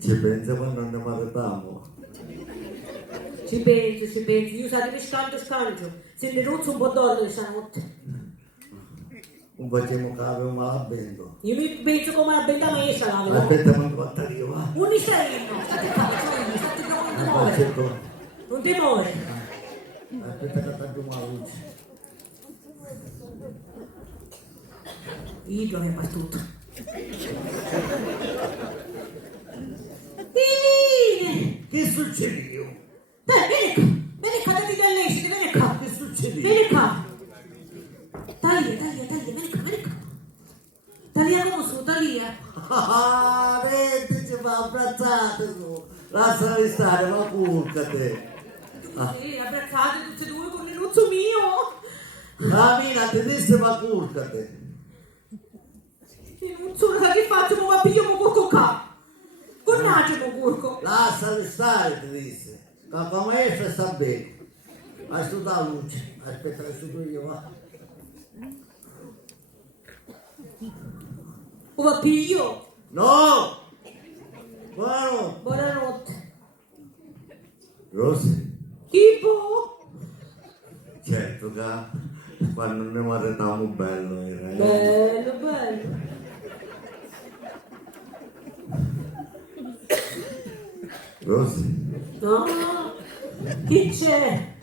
ci pensa quando ne maritiamo. ci penso, io sarei scanto. Se ne rozzo un po' dormire stanotte. Non facciamo capo malabendo. Io mi penso come la benda maestra la vedo. Aspetta, non fatta io, va. Un misterino, state non ti muovere. Non ti muovere. Aspetta che facciamo la luce. Io che è battuto. Vieni! Che succede io? Dai, vieni qua, dati dall'esito, vieni qua. Che succede? Vieni qua. Taglia, vieni qua. Taglia come su, taglia. Vedi, ci fa abbracciate tu. Lasciali stare, ma curcate. Sì, abbracciate tutte e due con il luzzo mio. La mina ti disse ma curcate. Il luzzo, lo sai che faccio? Ma pigliamo curco qua. Cornaggio curco. Lasciali stare, ti disse. La maestra sta bene. Hai studiato la luce. Aspetta che studio io, va. Va piglio. No! Buono! Buonanotte. Rosy, Tipo. certo che quando ne maritiamo bello era. Bello. Rosy, No. Chi c'è?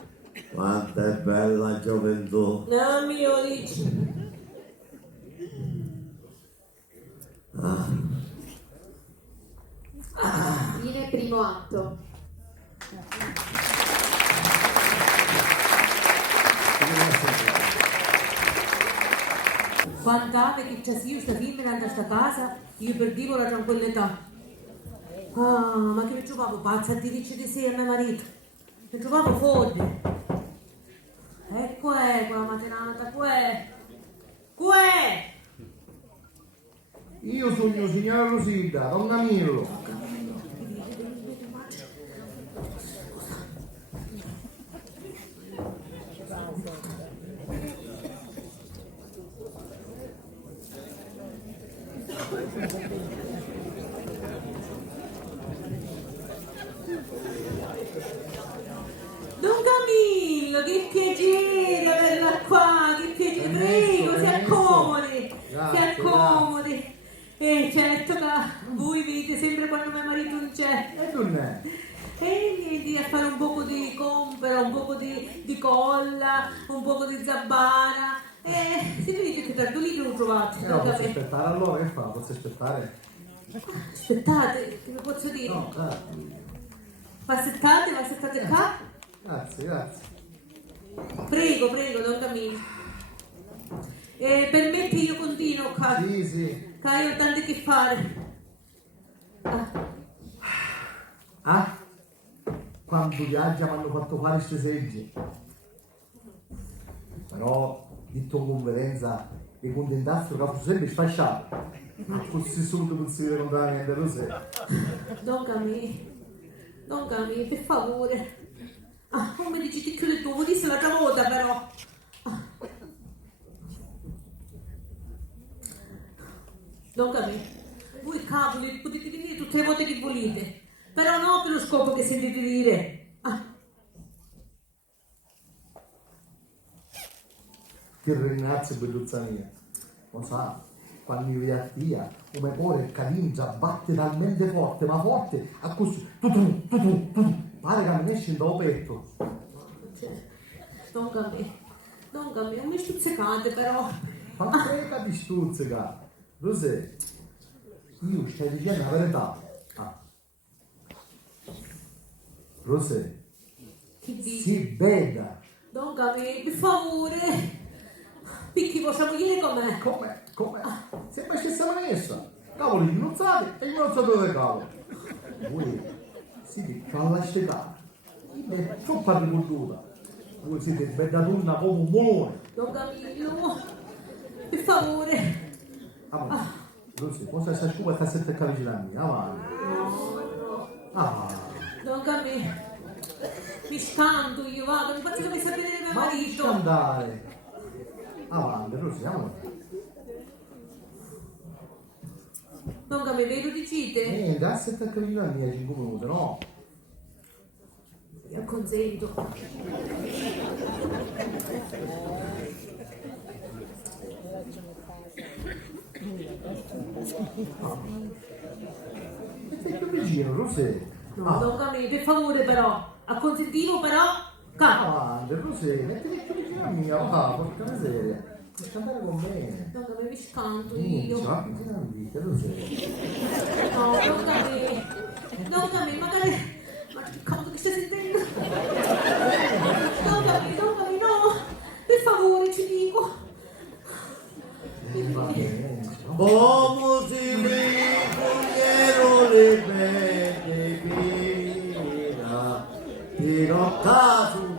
quanta è bella la gioventù. No, mio dici. Fine primo atto. Quant'anni che c'è io sta femmina in questa casa, io perdevo la tranquillità. Ma che mi trovavo pazza a dirci di sì a mio marito. Ne trovavo fuori. Ecco è quella mattinata, Què! Io sogno signora Rosita, Don Camillo. Don Camillo, che piacere averla qua, che piacere, prego, si accomodi, si Grazie, accomodi. E certo che voi vedete sempre quando mio marito non c'è. E non è? E niente, a fare un poco di compera, un poco di colla, un poco di zabbara. E se vedete che tanto lì non trovate, No, tocca a posso me. aspettare allora, che fa? Posso aspettare? Aspettate, che vi posso dire? No, grazie. Aspettate qua. Grazie, grazie. Prego, Don Camillo. Permetti io continuo qua. Sì, sì. Che io ho tanto che fare. Ah? Quando viaggia mi hanno fatto fare queste segge. Però, detto in conferenza, i contentazzi che ho sempre sfasciato. Ma così subito consiglio contrariamente lo sai. Don Camillo, per favore. Non mi dici di chiudere tu, disse l'altra volta però. Don Camillo, voi cavoli potete venire tutte le volte che volete, però no per lo scopo che sentite dire. Che ringrazio belluzza mia. Lo sa, quando mi vede a tia, come cuore caringia, batte talmente forte, ma forte, a così, pare che mi esce dal petto. Don Camillo, non mi stuzzicate però. Ma frega di stuzzica. Lo sai, io stai dicendo la verità. Rosè, Che dici? si veda. Don Camillo, per favore. Picchi vostra moglie com'è? Come? Sembra che stessa messa. Cavoli innuzzati e io non so dove cavolo. Voi siete callascicati. È troppo agricoltura. Voi siete beddatunna come un molone. Don Camillo, per favore. Rosè, cosa sta scuola sta sempre vicino a me? Avanti. Don Camillo, mi scanto io, vado, mi faccio come sapere mio Ma che marito. andare? Avanti, Rosè, avanti. Don Camillo, ve lo dicite? Niente, a sempre vicino a me 5 minuti, no? Vi acconsento. Stai più vicino, Rosè. No, Don Camillo, per favore però, acconsentivo però, Avanti, Rosè, mettiti più vicino a me, porca miseria. Puoi andare con me. Don Camillo, mi scanto Niente, io. va più vicino a me, Rosè. No, Don Camillo, magari, ma che cavolo che stai sentendo? Don Camillo, no, per favore, ci dico. Va bene. Como si ricogliero le belle pira, tiro caso.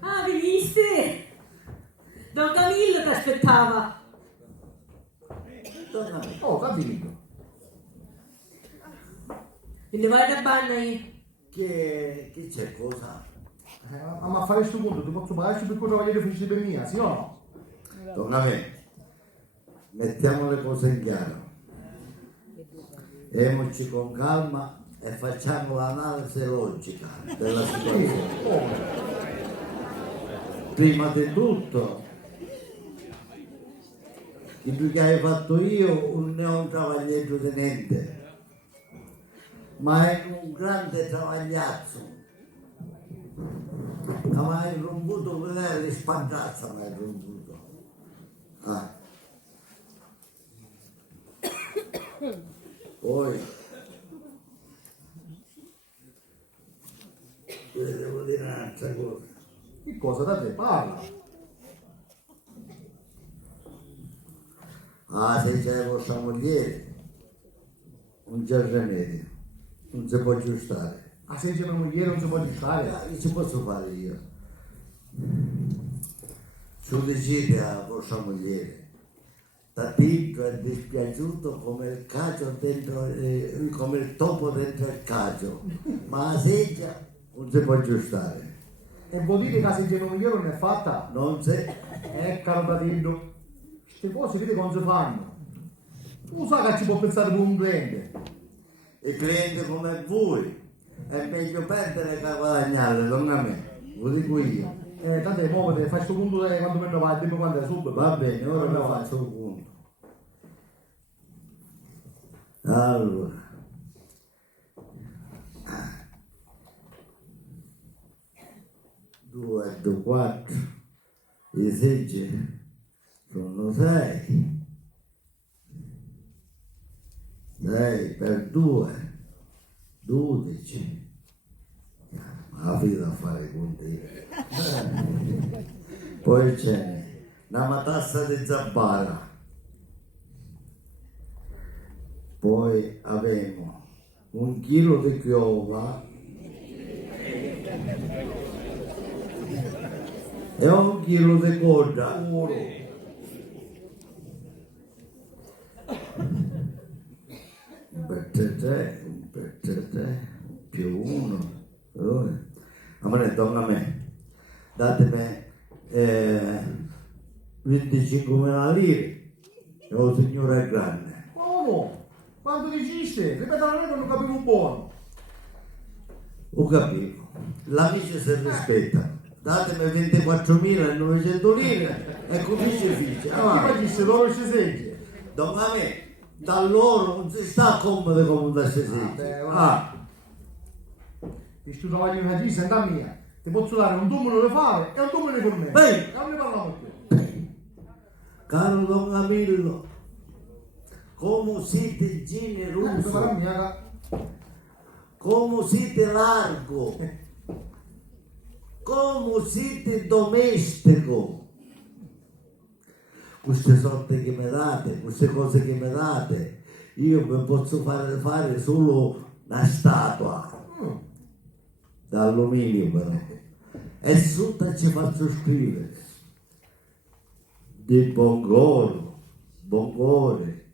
Ah, veniste? Don Camillo ti aspettava. Oh, capito. E ne vai da bagna io. Che c'è cosa? Ma a fare questo punto, ti posso pagare per cosa voglio fare per mia, sì o no? Torna a me. Mettiamo le cose in chiaro. Emoci con calma e facciamo l'analisi logica della situazione. Prima di tutto, che tu che hai fatto io non è un travaglietto di niente, ma è un grande travagliazzo. Ma hai romputo quella è l'espandazza, ma hai romputo. Poi le devo dire un'altra cosa. Che cosa da te parla? Se c'è vostra moglie non c'è remedio, non si può aggiustare. A seggia mia moglie non si può aggiustare. Che ci posso fare io? Su decide a vostra moglie. Da dentro è dispiaciuto come il cacio dentro, come il topo dentro il cacio, ma la seggia non si può aggiustare. E vuol dire che la seggia mia moglie non è fatta? Non si. Caro Datillo, queste cose vedi come si fanno. Tu sai che ci può pensare per un cliente. Il cliente come voi è meglio perdere che guadagnare, non a me, lo dico io. Tanto muovete, fai sto punto quando me ne vai, dimmi quando è subito. Va bene, ora lo faccio il punto. Allora, 2 e 2, 4, le segge sono 6, 6 per 2, 12. La vita a fare i conti. Poi c'è una matassa di zabbara. Poi abbiamo 1 chilo di chiova e 1 chilo di coda. Un per 3, più 1. A me, donna me, datemi 25.000 lire e lo signore è grande. Come? Quando diciste? Ripeta la non capivo buono. Ho capito, l'amici si rispetta. Datemi 24.900 lire e così si finisce. Chi facesse loro ci segge? Donna me, da loro non si sta comodo come da si segge. Ti sto davanti una gisa, da mia. Ti posso dare un numero di fare e un numero di fornello. Beh. E non ne parliamo più. Caro Don Camillo, come siete generoso, Guarda mia, come siete largo, come siete domestico. Queste sorte che mi date, queste cose che mi date, io mi posso fare solo una statua d'alluminio però, e sotto ci faccio scrivere di Bongore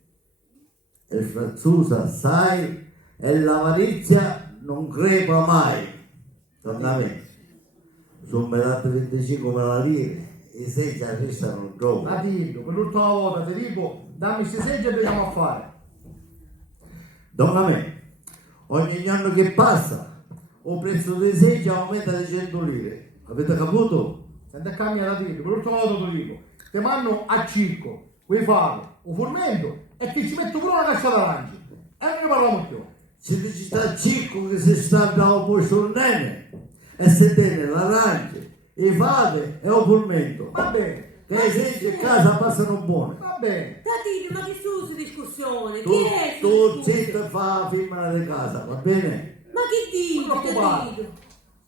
e Frazzusa assai e l'avarizia non crepa mai. Donna me, sono me date 25.000 lire, i seggi restano gioco. Datillo, per l'ultima volta ti dico, dammi queste segge e vediamo a fare. Donna me, ogni anno che passa il prezzo dei seggi aumenta di 100 lire. Avete capito? Senti a cambiare Datillo, per l'ultima volta ti dico, ti mando a circo, vuoi fare un fornello e ti ci metto pure una caccia d'arancia. E non ne parliamo più. Se ci sta il circo che si sta da un po' sul nene e se tiene l'arancia, i fate e un polmento. Va bene, Che i seggi a casa passano buone. va bene. Tatino, ma che su discussione? Tu, Chi è tu su zitto e fa firma di casa, va bene? Ma che dici? Non preoccupare. Tatino?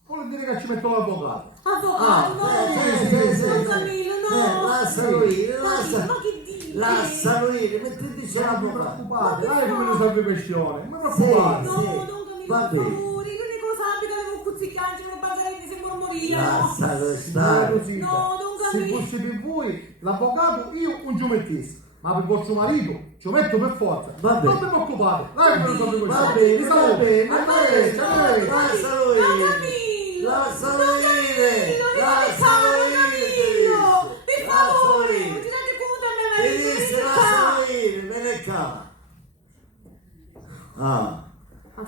Vuol dire che ci metto l'avvocato. Avvocato, no! Non Camillo, no! Lascialo ire, Ma che dici? lascialo ire, mettitici Non vi l'avvocato. preoccupate, dai come ne salve questione. Non mi Sì, preoccupate. No, sì. non Camillo, Va per bene. favore, l'unica cosa abita che con cuzzicanti, non bancaretti se mormorire. Lascialo Signora stare. Rosita, No, non se capisco. fosse per voi l'avvocato, io un giumettista. Ma per vostro marito ci metto per forza. Va bene. Non vi preoccupate, dai come ne salve Va questione. bene, Vi va saluto. bene, Arrivederci, arrivederci. lascialo No, ire. Camillo! Lascialo No, ire. Camillo, Lascialo Camillo! Per favore, non ti date conto a me, Mi marito, disse vieni qua. lascialo ire, me ne cava.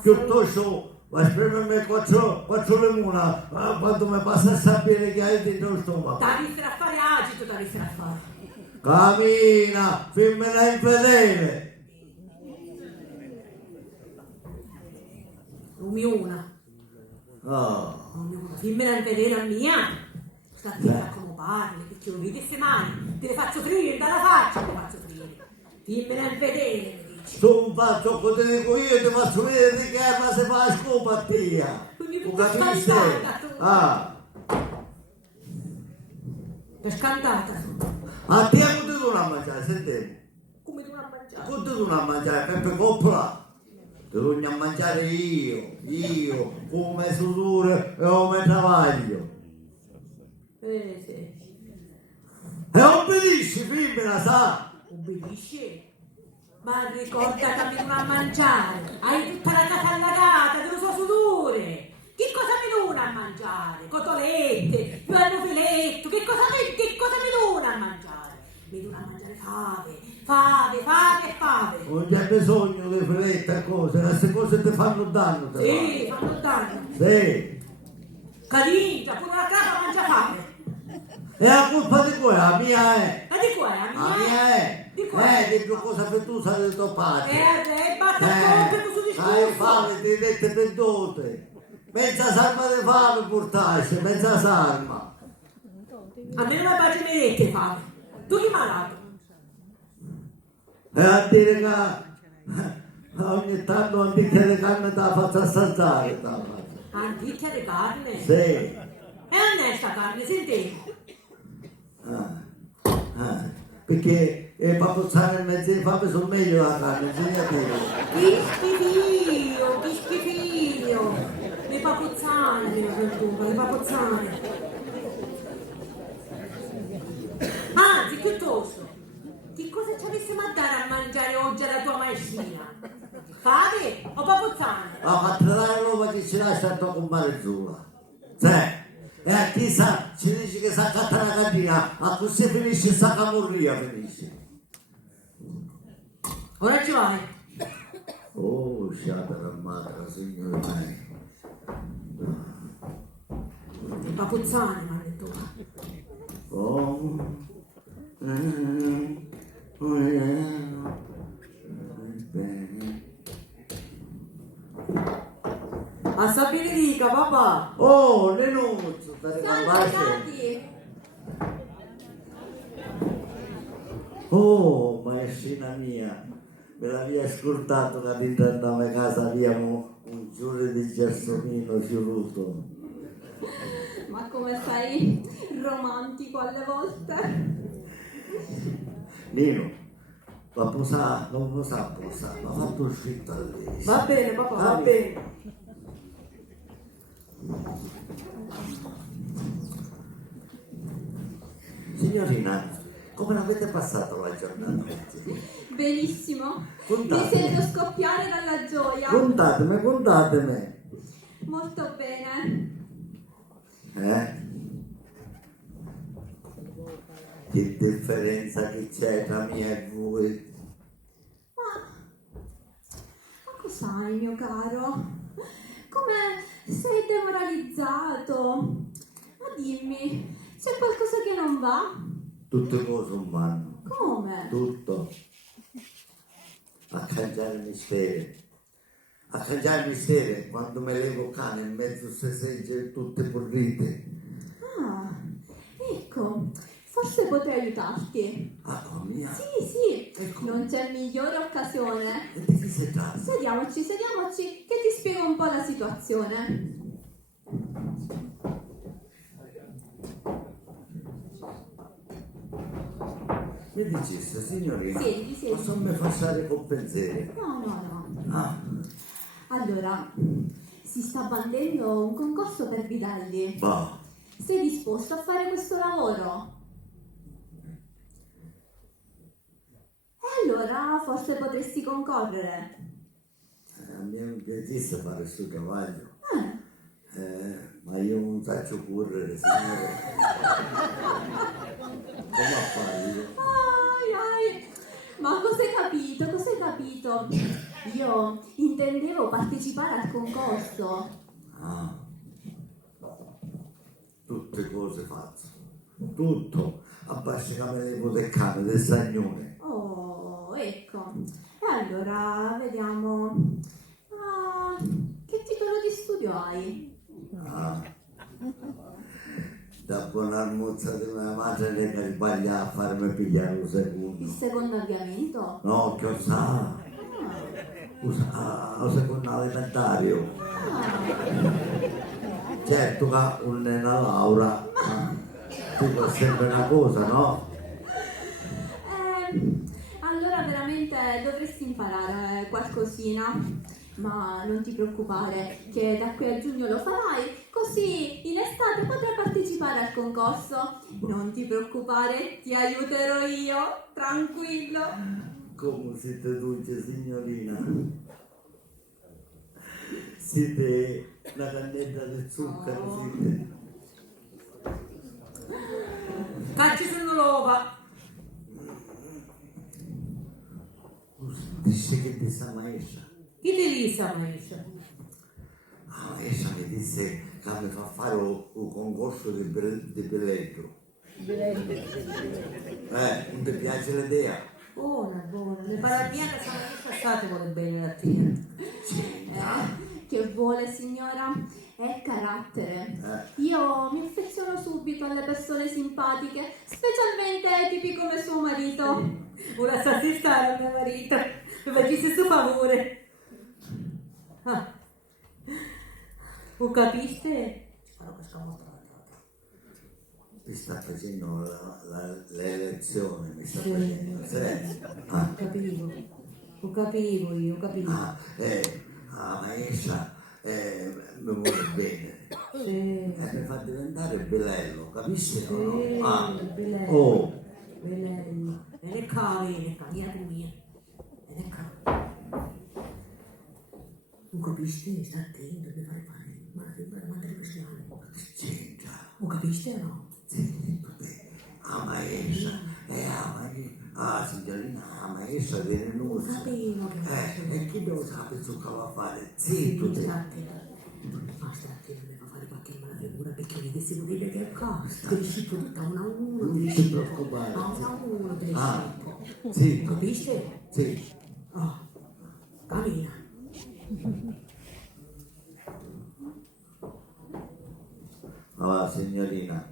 Piuttosto vai a spremermi 4 limona quando mi passa a sapere che hai dentro lo stomaco. Devi stare a fare agito, devi stare a fare. Cammina, fimmela infedele. Ognuna, dimmela in vedere a mia. Sta zitta come parli, perché non vedi queste mani. Te le faccio friere, dalla faccia te le faccio friere. Dimmela in vedere, mi dici. Tu non faccio come ti dico io, ti faccio vedere di che ma se fa scopa tia. Quindi Tu per capisci? scantata tu. Per scantata tu. A te come tu non a mangiare, sentiamo. Come tu non mangiare. Come tu non a mangiare, Peppe Coppola. Ti voglio a mangiare io, come sudore e come travaglio. Sì. E obbedisci, femmina, sa? Obbedisci? Ma ricorda che mi a mangiare. Hai tutta la casa allagata dello suo sudore. Che cosa mi dona a mangiare? Cotolette, più al filetto, che cosa mi dona a mangiare? Mi dona a mangiare fave. Non c'è bisogno di fretta e cose, queste cose ti fanno danno. Sì, fanno danno. Sì. Caringia, pure la casa mangia fame. E la colpa di qua, la mia è. Ma di qua è? La mia è. Di qua è? Di più cosa fettusa del tuo padre. Batta per questo discorso. Hai fame, ti dette perdute. Mezza salma di fame portasci, mezza salma. A me non baci mi dette fame. Tu chi malato? E a dire che ogni tanto antica di carne te la faccio assaggiare. Antica di carne? Sì. E non è sta carne, senti? Perché papuzzare in mezzo di fame sono meglio la carne, insegnatelo. Che schifio! Le papuzzane, le papuzzane. Anzi, piuttosto, che cosa ci avessimo a dare a mangiare oggi alla tua maestina? Fave o papuzzane? Ma trovare l'uomo che ci lascia a tua compare Zula. Sì. E a chi sa, ci dice che sa accattare la cantina, a così finisce sta camorria, finisce. Ora ci vai. Oh, sciata la madre, signore miei. Le papuzzane, mi ha detto. Oh, bene. A sapere dica, papà. Oh, Nenuzzo, stai Salve, capace? Gatti. Oh, maestrina mia, me l'avevi ascoltato che all'interno della mia casa abbiamo un giorno di gelsomino fioluto. Ma come sei romantico alle volte? Nino, ma posa, ma fatto uscito lì. Va bene, papà, va bene. Signorina, come l'avete passato la giornata oggi? Benissimo. Mi Contatemi. sento scoppiare dalla gioia. Contatemi. Molto bene. Che differenza che c'è tra me e voi? Ma cos'hai, mio caro? Come sei demoralizzato? Ma dimmi, c'è qualcosa che non va? Tutte cose non vanno, Come? tutto. A cangiare il mistero. A cangiare il mistero, quando mi levo cane in mezzo a se segge tutte porrite. Ah, ecco, forse potrei aiutarti. Ah, mia. Sì, Ecco. non c'è migliore occasione. E di chi si tratta? Sediamoci, che ti spiego un po' la situazione. Mi diceste, signorina? Siediti. Posso mi passare col pensiero? No. Ah, Allora, si sta bandendo un concorso per bidelli. bah. Sei disposto a fare questo lavoro? E allora forse potresti concorrere. A me mi piacesse fare questo cavallo. Eh, Ma io non faccio correre, signore. Come a fare io? ai. Ma cos'hai capito? Io intendevo partecipare al concorso. Ah, tutte cose faccio, tutto, a base che me devo del cane, del sagnone. Oh, ecco. E allora, vediamo. Ah, che titolo di studio hai? Ah, da buona armuzza di mia madre ne che sbaglia a farmi pigliare un Il secondo. secondo avviamento? No, che sa, un secondo elementario. Certo che non è una laurea, tipo è sempre una cosa, no? Allora veramente dovresti imparare qualcosina. Ma non ti preoccupare, che da qui a giugno lo farai, così in estate potrai partecipare al concorso. Non ti preoccupare, ti aiuterò io, tranquillo. Come siete dolce, signorina. Siete una cannetta di zucchero, siete. Cacci sono l'uova. Dice che ti sa maestra. Chi ti dice, maestra? La maestra mi disse che mi fa fare un concorso di belletto. Non ti piace l'idea? Buona, buona. Le parabiane sono state vuole bene la tia. Che vuole, signora? È carattere. Io mi affeziono subito alle persone simpatiche, specialmente tipi come suo marito. Ora sta stare mio marito. Mi facesse questo favore. Ah. Lo capiste? Farò questa mostrata. Mi sta facendo le elezioni, mi sta Sì. facendo. Sì. Lo capivo io, capivo. La maestra mi vuole bene. Sì. Mi fa diventare belello, capisci? Sì, No? belello. Oh, Belello. Vieni qua, vieni mia. Vieni qua. Non capisci? Sta attento, devi fare fare. Guarda le questioni. c'entra. Lo capisci o no? Sì, la maestra, signorina, la maestra viene nuda. Sapevo che E chi devo sapere su cosa va a fare? Sì, Zitto te. sta attento. Ma sta attento, mi fa fare qualche mala figura perché mi desse vedere che qua te li scippo tutta una a uno. Non ti preoccupare. A una a uno te li scippo. Zitto. Capisci? Sì. Oh, cammina. Allora, signorina,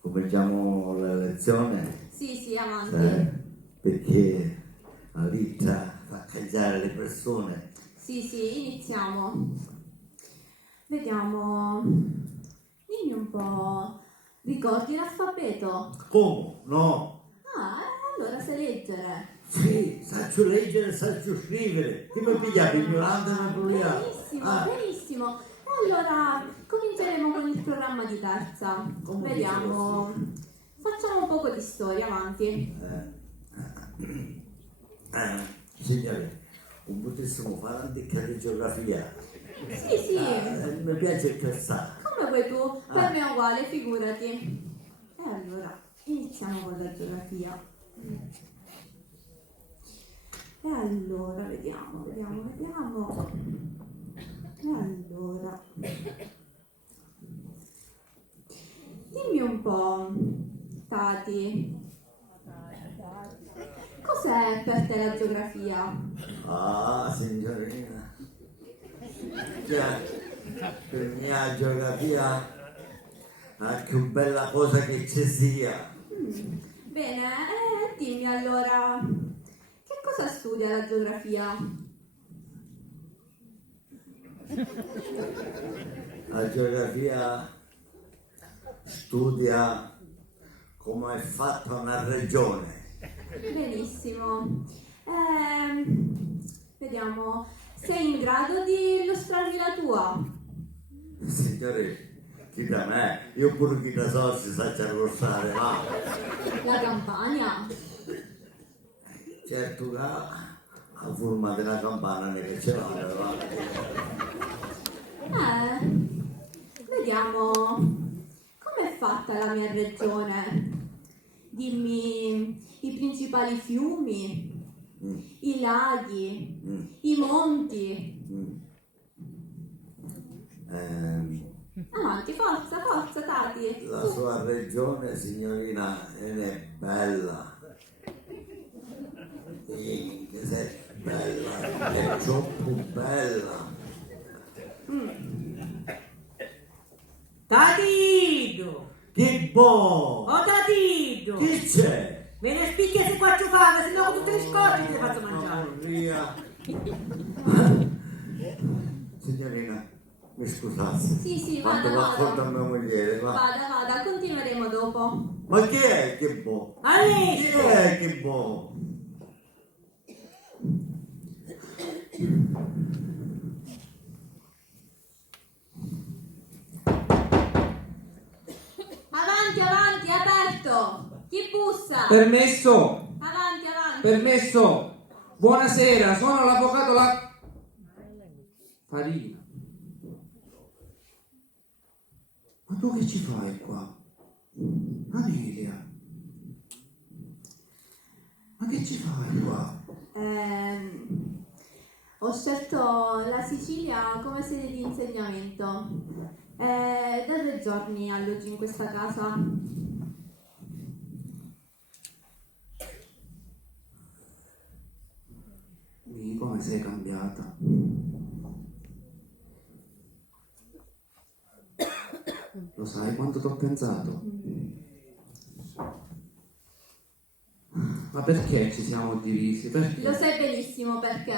cominciamo la lezione? Sì, avanti. Perché la vita fa cambiare le persone. Sì, iniziamo. Vediamo. Dimmi un po'. Ricordi l'alfabeto? Come? No. Allora sai leggere. Sì, saccio leggere, saccio scrivere. Ti mi pigliavi ignorante e non proviamo. Benissimo. E allora cominceremo con il programma di terza. Come Vediamo. Facciamo un poco di storia, avanti. Signore, un potessimo fare anche di geografia. Sì. Mi piace il pensare. Come vuoi tu? Per me è uguale, figurati. E allora, iniziamo con la geografia. E allora, vediamo. E allora. Dimmi un po', Tati. Cos'è per te la geografia? Signorina. Per mia geografia è la più bella cosa che ci sia. Bene, dimmi allora, che cosa studia la geografia? La geografia studia come è fatta una regione. Benissimo. Vediamo, sei in grado di illustrarmi la tua? Signore, chi da me? Io pure chi da so si sa arrossare, va. La Campania? Certo che la forma della campana ne ce l'ha, va. Vediamo, com'è fatta la mia regione? Dimmi i principali fiumi, i laghi, i monti. Avanti, forza, Tati. La sua regione, signorina, è bella. Sì, che sei bella, è troppo bella. Tatido! Che buono! Oh, Tatido! Chi c'è? Me ne spicchi se quattro fave, se no con tutte le scorte te le faccio mangiare. Via. Signorina, mi scusate. Sì, Quando vada. racconta a mia moglie, va. Vada, continueremo dopo. Ma chi è che buono? Chi Alessi! è che buono? Avanti, avanti, aperto! Chi bussa? Permesso! Avanti, avanti! Permesso! Buonasera, sono l'avvocato Farina. Ma tu che ci fai qua? Amelia? Ma che ci fai qua? Ho scelto la Sicilia come sede di insegnamento. Da 2 giorni alloggio in questa casa. Come sei cambiata? Lo sai quanto ti ho pensato? Ma perché ci siamo divisi? Perché? Lo sai benissimo perché.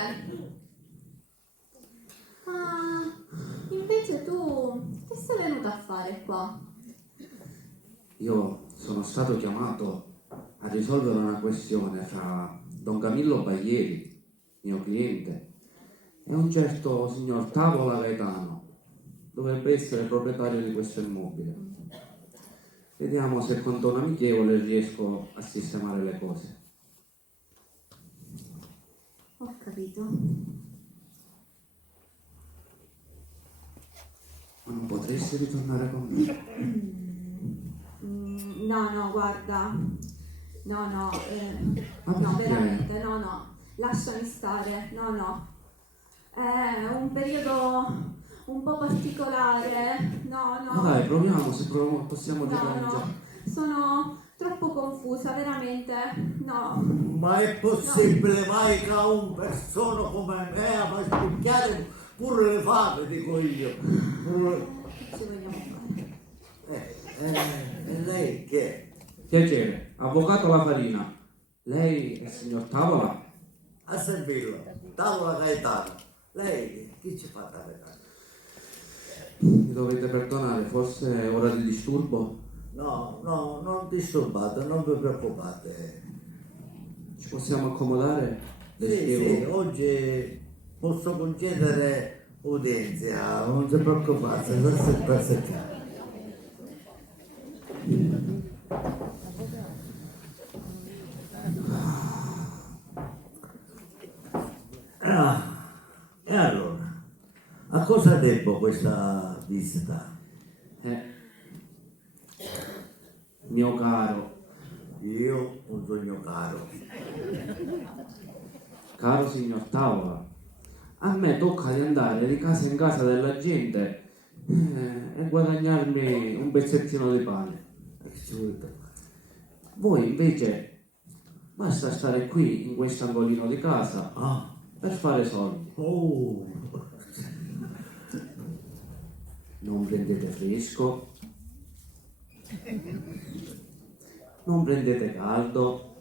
Ma invece tu che sei venuta a fare qua? Io sono stato chiamato a risolvere una questione fra Don Camillo Baglieri, mio cliente, e un certo signor Tavola Gaetano. Dovrebbe essere proprietario di questo immobile. Vediamo se con tono amichevole riesco a sistemare le cose. Ho capito. Ma non potresti ritornare con me? No, guarda. No, Ma no, perché? veramente, no. Lasciami stare, no. È un periodo un po' particolare, no. Ma dai, proviamo, se proviamo, possiamo giocare No, già. sono troppo confusa, veramente, no. Ma è possibile mai che a un persona come me a spicchiare pure le fame, dico io. Che ci vogliamo fare? E lei che? Piacere, avvocato La Farina. Lei è il signor Tavola? A servirlo, tavola Gaetano. Lei chi ci fa dare? Mi dovete perdonare, forse è ora di disturbo? No, non disturbate, non vi preoccupate. Ci possiamo accomodare? Le Sì, spiego. oggi posso concedere udienza, non si preoccupate, per seccare. E allora, a cosa debbo questa visita? Mio caro, Io un sogno caro. caro signor Tavola, a me tocca di andare di casa in casa della gente e guadagnarmi un pezzettino di pane. Voi invece basta stare qui in questo angolino di casa Ah, per fare soldi. oh, Non prendete fresco, non prendete caldo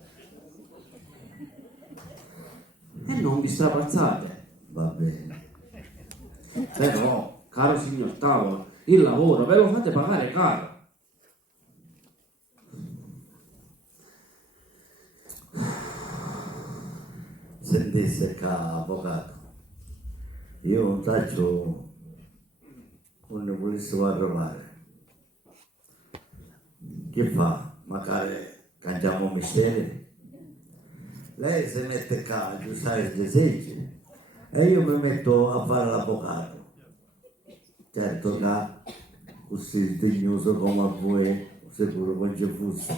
e non vi strapazzate. va bene. Però, caro signor Tavola, il lavoro ve lo fate pagare caro. Sentisse qua, avvocato, io non faccio non ne volessi trovare. Che fa? Magari cangiamo mestiere? Lei si mette qua a aggiustare i disegi e io mi metto a fare l'avvocato. Certo che così sdegnoso come a voi, sicuro non ci fosse.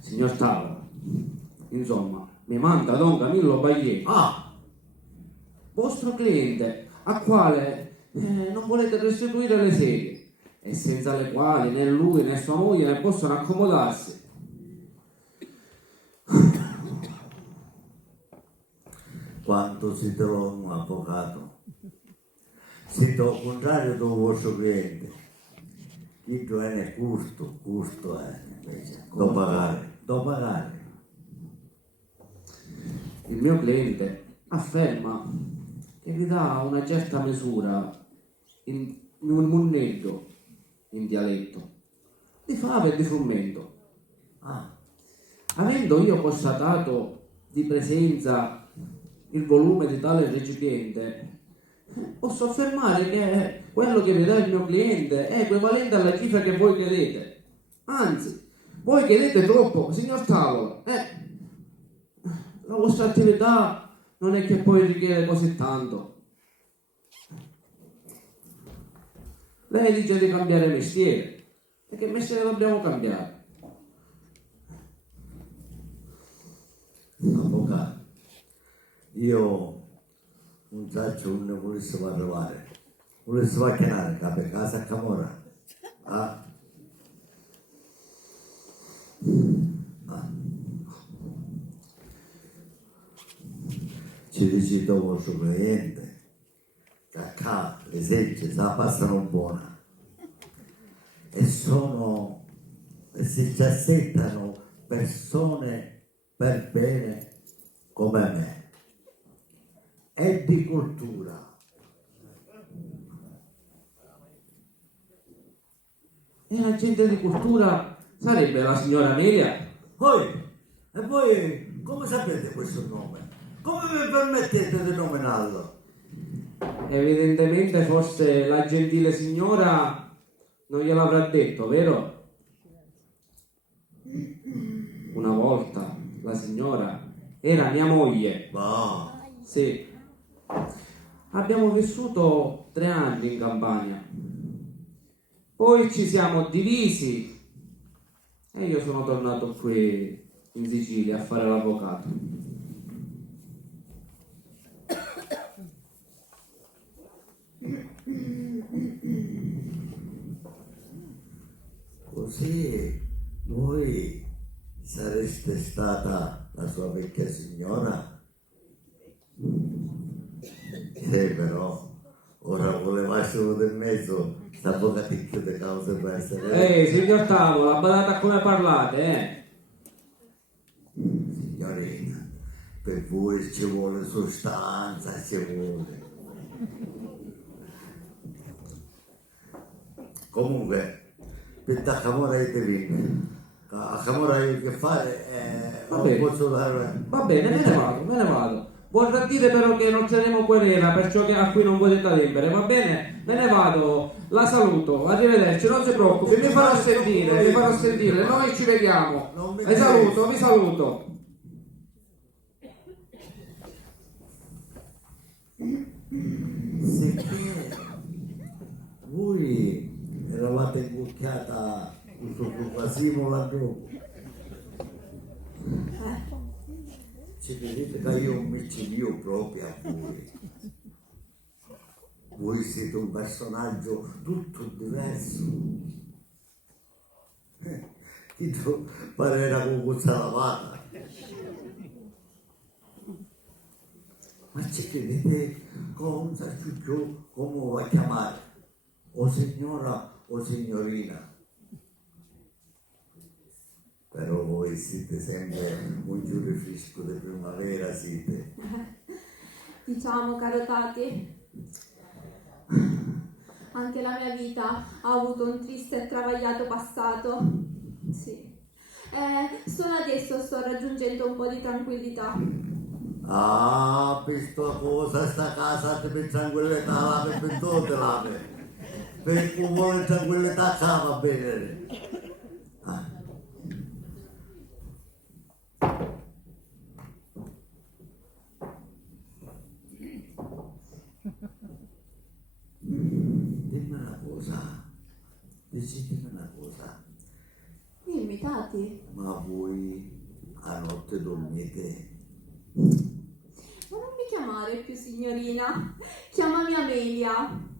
Signor Tavola, insomma, mi manca Don Camillo Baglieri, Ah, vostro cliente, a quale non volete restituire le sedie e senza le quali né lui né sua moglie ne possono accomodarsi. quando si trova un avvocato, si trova al contrario del vostro cliente. Il tuo è gusto è invece, da pagare. Il mio cliente afferma che vi dà una certa misura in un munnello, in dialetto, di fave e di frumento. Ah, Avendo io constatato di presenza il volume di tale recipiente, Posso affermare che quello che vi dà il mio cliente è equivalente alla cifra che voi chiedete. Anzi, voi chiedete troppo, signor Tavola. La vostra attività non è che poi richiede così tanto. Lei dice di cambiare mestiere. E che mestiere dobbiamo cambiare? Avvocato, io un giaccio non ne volessi parlare, volessi chiamare capo casa a Camora. Ah? Ah. Ci dice dopo il suo cliente che acá le segge se la passano buona e sono e si ci accettano persone per bene come me. È di cultura. E la gente di cultura sarebbe la signora Amelia? E voi come sapete questo nome? Come vi permettete di nominarlo? Evidentemente forse la gentile signora non gliel'avrà detto, vero? Una volta la signora era mia moglie. Boh, Sì. Abbiamo vissuto 3 anni in Campania. Poi ci siamo divisi e io sono tornato qui in Sicilia a fare l'avvocato. così voi sareste stata la sua vecchia signora? Sì, però ora voleva solo del mezzo l'avvocaticchio di cause perse. Signor Tavola, badate a come parlate, Signorina, per voi ci vuole sostanza, ci vuole. Comunque, per da Camora e Terine, a Camora io che fare, Va non bene. posso dare... Va bene, me ne vado. Vorrà dire però che non terremo querela per ciò a cui non potete adempiere, va bene? Me ne vado, la saluto, arrivederci, non si preoccupi, mi farò sentire, noi ci vediamo. Vi saluto. Sicché voi eravate incucchiata con suo quasimo là dopo. Ci vedete che io mi ci dio proprio a voi. Voi siete un personaggio tutto diverso. Chi tu pare una cucuzza lavata. Ma ci credete con più come vuoi chiamare? O signora o signorina? Però voi siete sempre un giurifisco di primavera, siete. Diciamo, caro Tati, anche la mia vita ha avuto un triste e travagliato passato. Sì. Solo adesso sto raggiungendo un po' di tranquillità. Ah, visto cosa sta casa ti per tranquillità, la per tutte la per cui vuole tranquillità va bene. Ah. Dimmi una cosa, decidimi una cosa, Dimmi, Tati, ma voi a notte dormite? ma non mi chiamare più signorina, chiamami Amelia.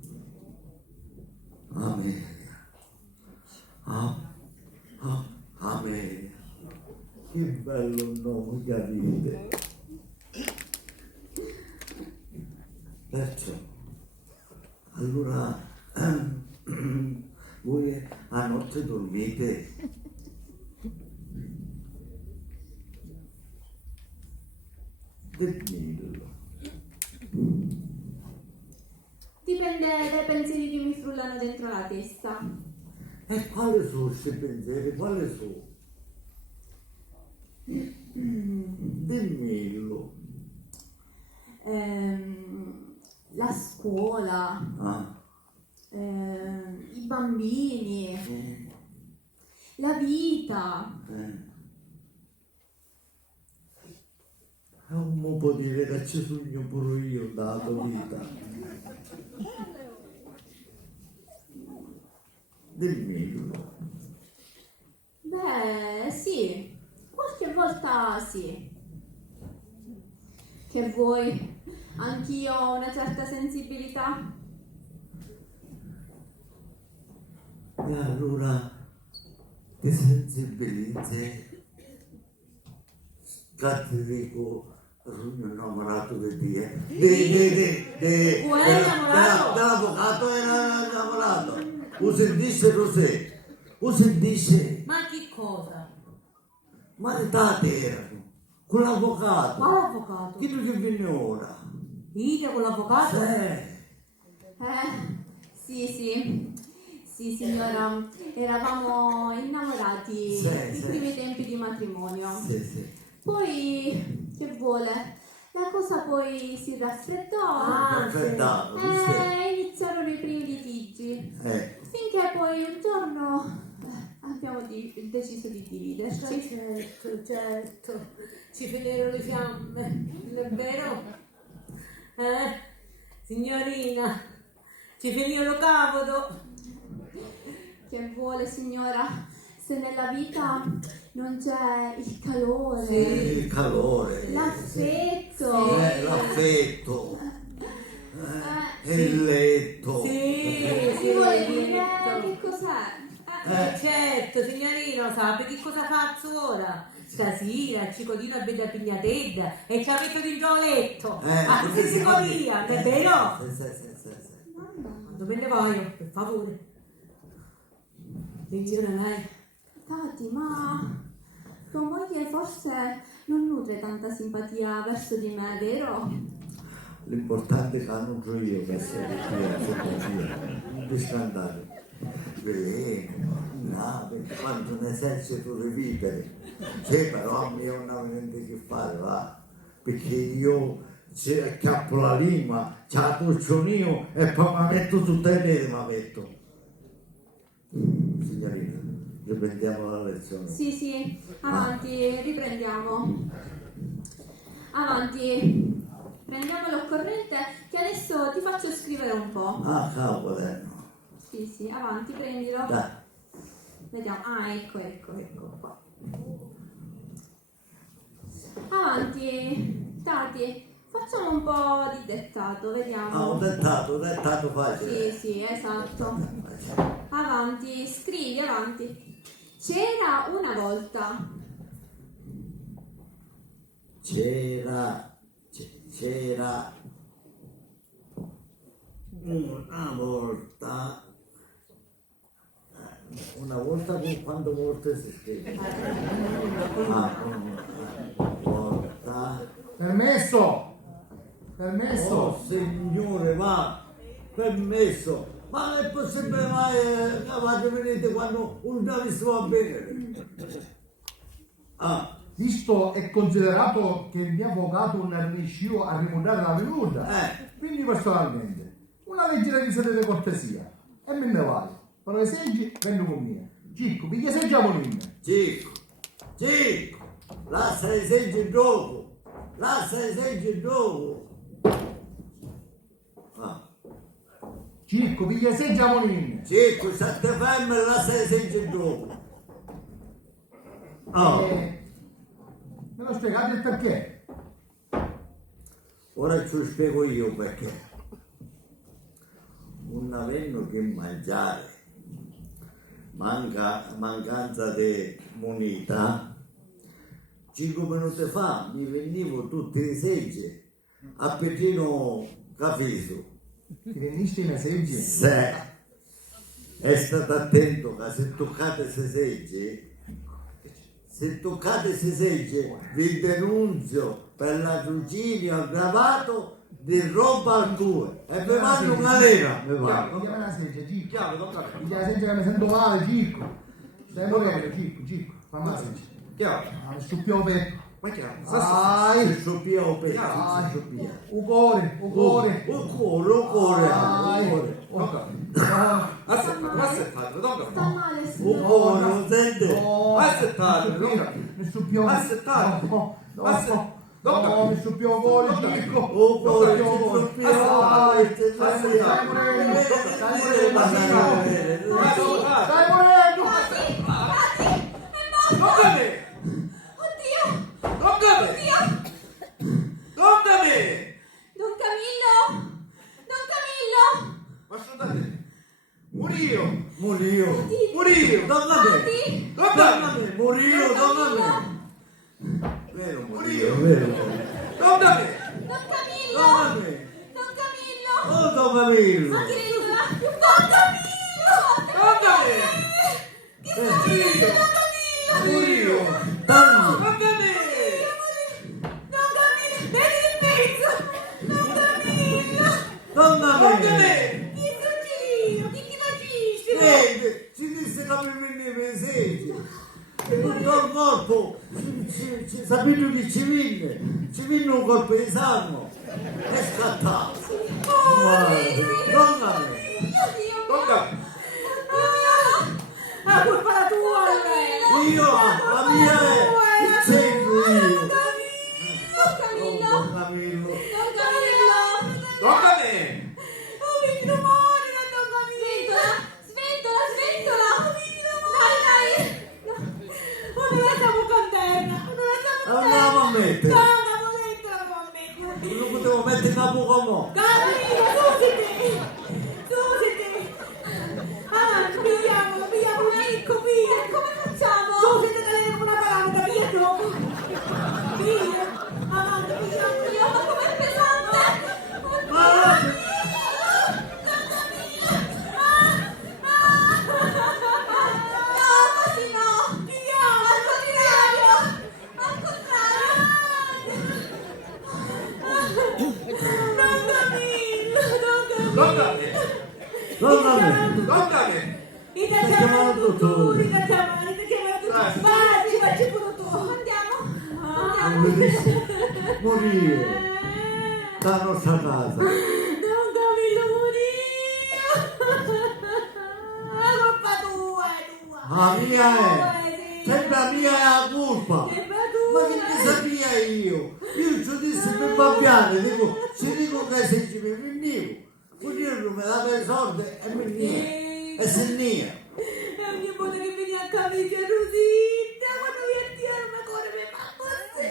Amelia, Amelia, che bello nome che avete. Perciò, allora, voi a notte dormite? Ditmelo. Dipende dai pensieri che mi frullano dentro la testa. E quali sono questi pensieri? Quali sono? Dimmelo. La scuola, Ah, i bambini, la vita. Non può dire che ci sogno pure io dalla tua vita. Dimmi. Beh, sì, qualche volta sì. Che vuoi? Anch'io ho una certa sensibilità. E allora ti sensibilizzi. Cazzo dico, sono innamorato di te. Dell'avvocato era innamorato. Lo sentisse così. Lo sentisse. Ma che cosa? Maritate erano. Con l'avvocato. Quale avvocato? Chi tu che viene ora? Ida con l'avvocato? Sì, signora, eravamo innamorati Sì, ai sì. primi tempi di matrimonio. Sì. Poi, che vuole? La cosa poi si raffreddò Raffreddato, e iniziarono i primi litigi. Ecco. Finché poi un giorno abbiamo deciso di dividerci. Certo, ci finirono le fiamme, non è vero? Signorina, ci finirono cavodo. Che vuole, signora? Se nella vita non c'è il calore, Il calore. l'affetto, L'affetto. Il letto. si vuole dire che cos'è? Certo, signorino, sapete che cosa faccio ora? Stasera il cicodino a bella pignatedda e ci ha messo dentro il letto. A che si può via, è vero? Sì. Quando me ne voglio, per favore. Signora, lei. Tati, ma tua moglie forse non nutre tanta simpatia verso di me, vero? L'importante è che annuncio io che essere qui, non ti scandare. Veleno, nave, quanto un esercito di vivere. Sì, però a me non ho niente che fare, va. Perché io acchiappo la lingua, ce la puccio io e poi mi metto su te piedi, mi metto. Signorina, riprendiamo la lezione. Sì, avanti, riprendiamo. Avanti, prendiamo l'occorrente che adesso ti faccio scrivere un po'. Ah, cavolo, Sì, avanti, prendilo. dai. Vediamo, ecco qua. Avanti, Tati, facciamo un po' di dettato, vediamo. Ah, ho dettato facile. Sì, esatto. Avanti, scrivi, avanti. C'era una volta. C'era una volta con quante volte si scrive? Una volta. Permesso! Oh signore, va, permesso. Ma è possibile mai che venite quando un giorno va bene? Ah, Visto è considerato che il mio avvocato non è riuscito a rimodare la venuta, quindi personalmente, una leggera visita di cortesia, e me ne vai. Però i seggi vengono con me. Cicco, piglia seggi a Molina. Cicco, lascia i seggi in gioco, Ah, Cicco, piglia seggi a Molina. Cicco, sette ferme e lascia i seggi in gioco. Me lo spiegate il perché? Ora ci spiego io perché. Non avendo che mangiare, mancanza di moneta, 5 minuti fa mi venivo tutti i seggi a Pechino Cafiso. Ti veniste nei seggi? Se è stato attento che se toccate se seggi, vi denunzio per latrocinio aggravato di roba altrui e vi mando galera. Piglia la seggia, Cicco. Chiaro, doctor. Piglia la seggia che mi sento male, Cicco. Stai morendo, Cicco, fammi la seggia. Chiaro. Su più petto, Ma che è? Ai, sciopia o pezzo, Ai. sciopia. Un cuore, un cuore. Un cuore, Ai. un cuore. Aspettate, Sta male, Un signora. cuore, non sente? No, Aspettate, mi sciuppiamo. Aspettate. No, Aspettate. no, mi sciuppiamo cuore, Chico. Un cuore, Mi sciuppiamo cuore. Stai morendo, stai morendo. Stai morendo. Toccami! Oddio! Toccami! Oddio! Toccami! Don Camillo! Don Camillo! Ma scusate, Murio! Murio. Murio! Donna me. Odi! Donna me, Murio, donna me. Vero, Murio, vero. Toccami! Don Camillo! Donna me. Don Camillo! Oh, Don Camillo. Anche lei doveva... Don Camillo! Toccami! Don Camillo! Murio. Donna. Toccami! Don Camillo! Vedi il pezzo! Don Camillo! Donna me. Toccami! Chi succede? Chi ti faciste? Vedi, ci disse che mi veniva sei. Il corpo, sapete che ci viene un colpo di sangue e scattato. Donna me. Toccami! La colpa la tua, lei. Io, la mia è il centro io. Don Camillo! Don Camillo. Don Camillo! Toccami! Oh, mi non muore, Don Camillo! Sventola! Sventola! Dai, dai! Non la siamo contenta. Non la siamo Andiamo a mettere. No, andiamo dentro, andiamo a mettere. Non potevo mettere in capo con me. Camillo, susiti! Susiti! Ah, pigliamolo, pigliamo ricco, via! Come facciamo? Susiti che lei una parata, via dopo! Via! Avanti, pigliamolo! Io, ma com'è pesante! No, così no! Al contrario! Al contrario! Don Camillo, Don Camillo! Toccami! Donna me. Toccami! Ti chiamano tu, ti chiamano tu! Facci pure tu! Andiamo! Murio. Da nostra casa. Don Camillo Murillo! La colpa tua è tua! La mia è. Sempre la mia è la colpa. Colpa Ma tua! che ne sapia io? Io ci disse per bambino, dico, ci dico che se ci venivo. Quindi io me dava i soldi e mi veniva. E se ne. È un mio modo che viene a Camillo Rosita! Quando viene a dire me corre me fa così!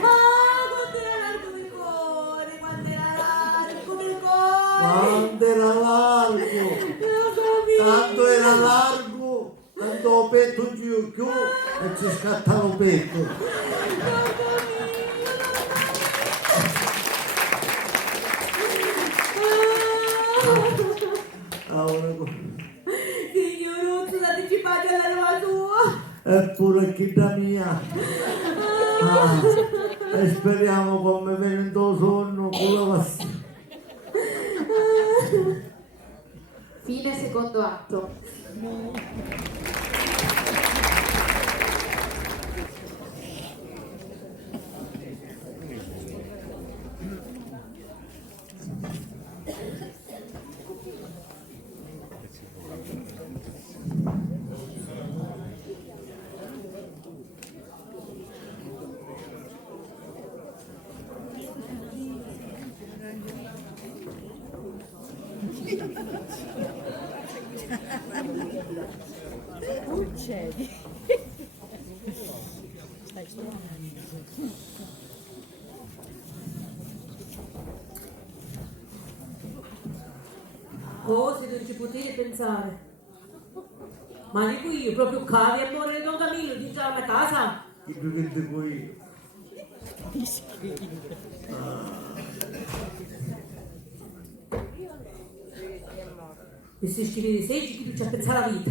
Ah, quando era largo del cuore! Quando era largo del cuore! Quando era largo. Don Camillo! Tanto era largo, tanto ho petto giù e ci scattava il petto. Signoruzzo, anticipate alla nuova sua! Eppure chi da mia. Ah, e speriamo come venendo sonno con la passione. Fine secondo atto. Cose non ci potevi pensare. Ma dico io, proprio cari amore di Don Camillo, diciamo a casa. Che più che dico io. Questi schifи di seggi che tu ci ha pensato la vita.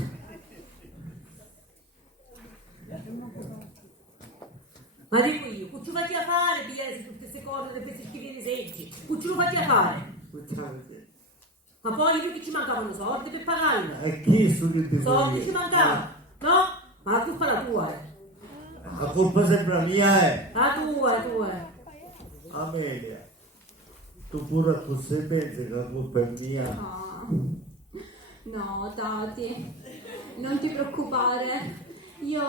Ma dico io, che ci fai a fare, pigliare tutte queste cose, di questi schifi di seggi? Che ci lo fai a fare? Ma poi io che ci mancavano soldi per pagarla. E chi su che dico Soldi io? ci mancavano, no? Ma la colpa è la tua, La colpa sempre mia è. La tua. Amelia, tu pure tu sei pensi che la colpa è mia? Ah, no, Tati, non ti preoccupare. Io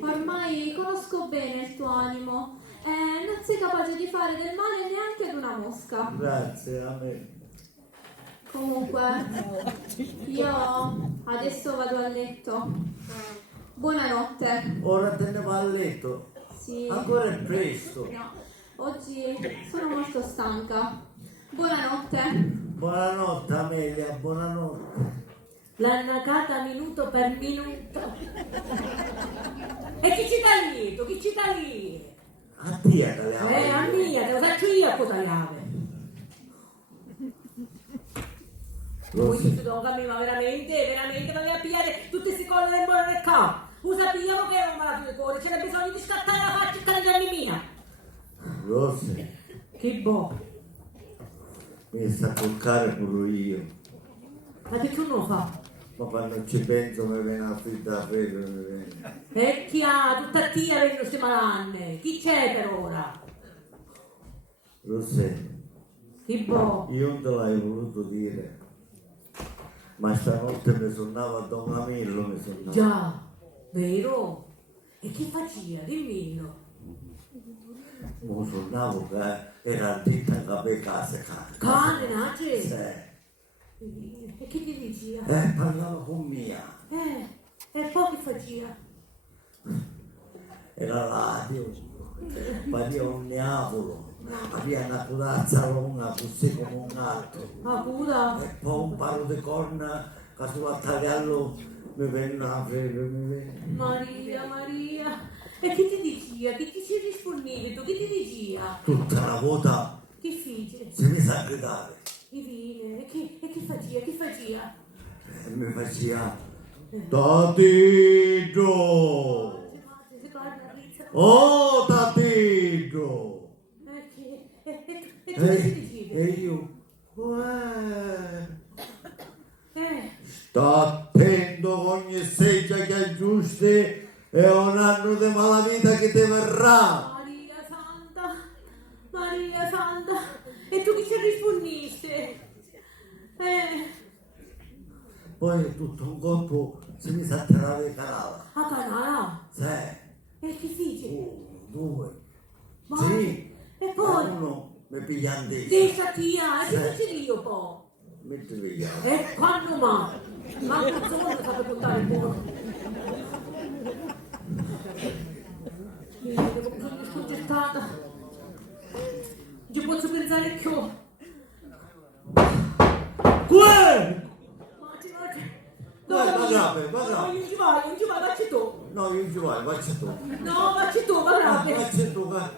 ormai conosco bene il tuo animo e non sei capace di fare del male neanche ad una mosca. Grazie, Amelia. Comunque, io adesso vado a letto. Buonanotte. Ora te ne va a letto. Sì. Ancora è presto. No, oggi sono molto stanca. Buonanotte. Buonanotte Amelia, buonanotte. L'annacata minuto per minuto. E chi ci dà lieto? Chi ci dà lì? A te che le A avevo. mia, te lo faccio io a cosa chiave. Voi Rosy, ci do ma veramente vai a pigliare tutte queste cose del buono del capo. Sappiamo che non me la cuore, c'era bisogno di scattare la faccia e caricare mia. Rosy, Che boh. mi sta a toccare pure io. Ma che tu non fa? Ma quando ci penso mi viene a fitta febbre, mi viene. E chi ha tutta tia vengono queste malanne? Chi c'è per ora? Rosy, Che boh. io non te l'hai voluto dire. Ma stanotte mi suonava Don Camillo, mi suonava. Già, vero? E che faceva? Dimmelo. Mi suonavo che era dritta per casa. Cane, nace? Sì. E che ti diceva? Parlava con mia. E poi che faceva? Era radio. Pareva un diavolo. Aveva una corazza lunga così come un gatto. Ma cura? E poi un paro di corna che sulla tagliarlo mi venne una febbre, mi venne. Maria. E che ti diceva? Che ti ci rispondevi tu? Che ti diceva? Tutta la volta Che fece? si mi sa gridare. Divine. E che faceva? Che faceva? E mi faceva Tatidro! Si parla pizza. Oh Tatidro! E tu che ti diceva? E io, uè. Eh. Sta attento con ogni seggia che aggiusti e un anno di malavita che ti verrà. Maria Santa, e tu chi ci rispondiste? Poi tutto un colpo si mi sa tirare le canale. A canale? Sì, E che dice? 1, 2, Ma- sì. E poi? Uno mi piglia in testa. Che tia, e che dice io poi? Mi piglia. E quando ma? Ma non so come sapete contare pure. Io devo bisogno sconcertata. Non ci posso pensare più. Uè! No, Va grave, va grave. non ci vai, vacci tu. No, io ci vai, facci tu. No, vacci tu, va grave. Facci tu, vai.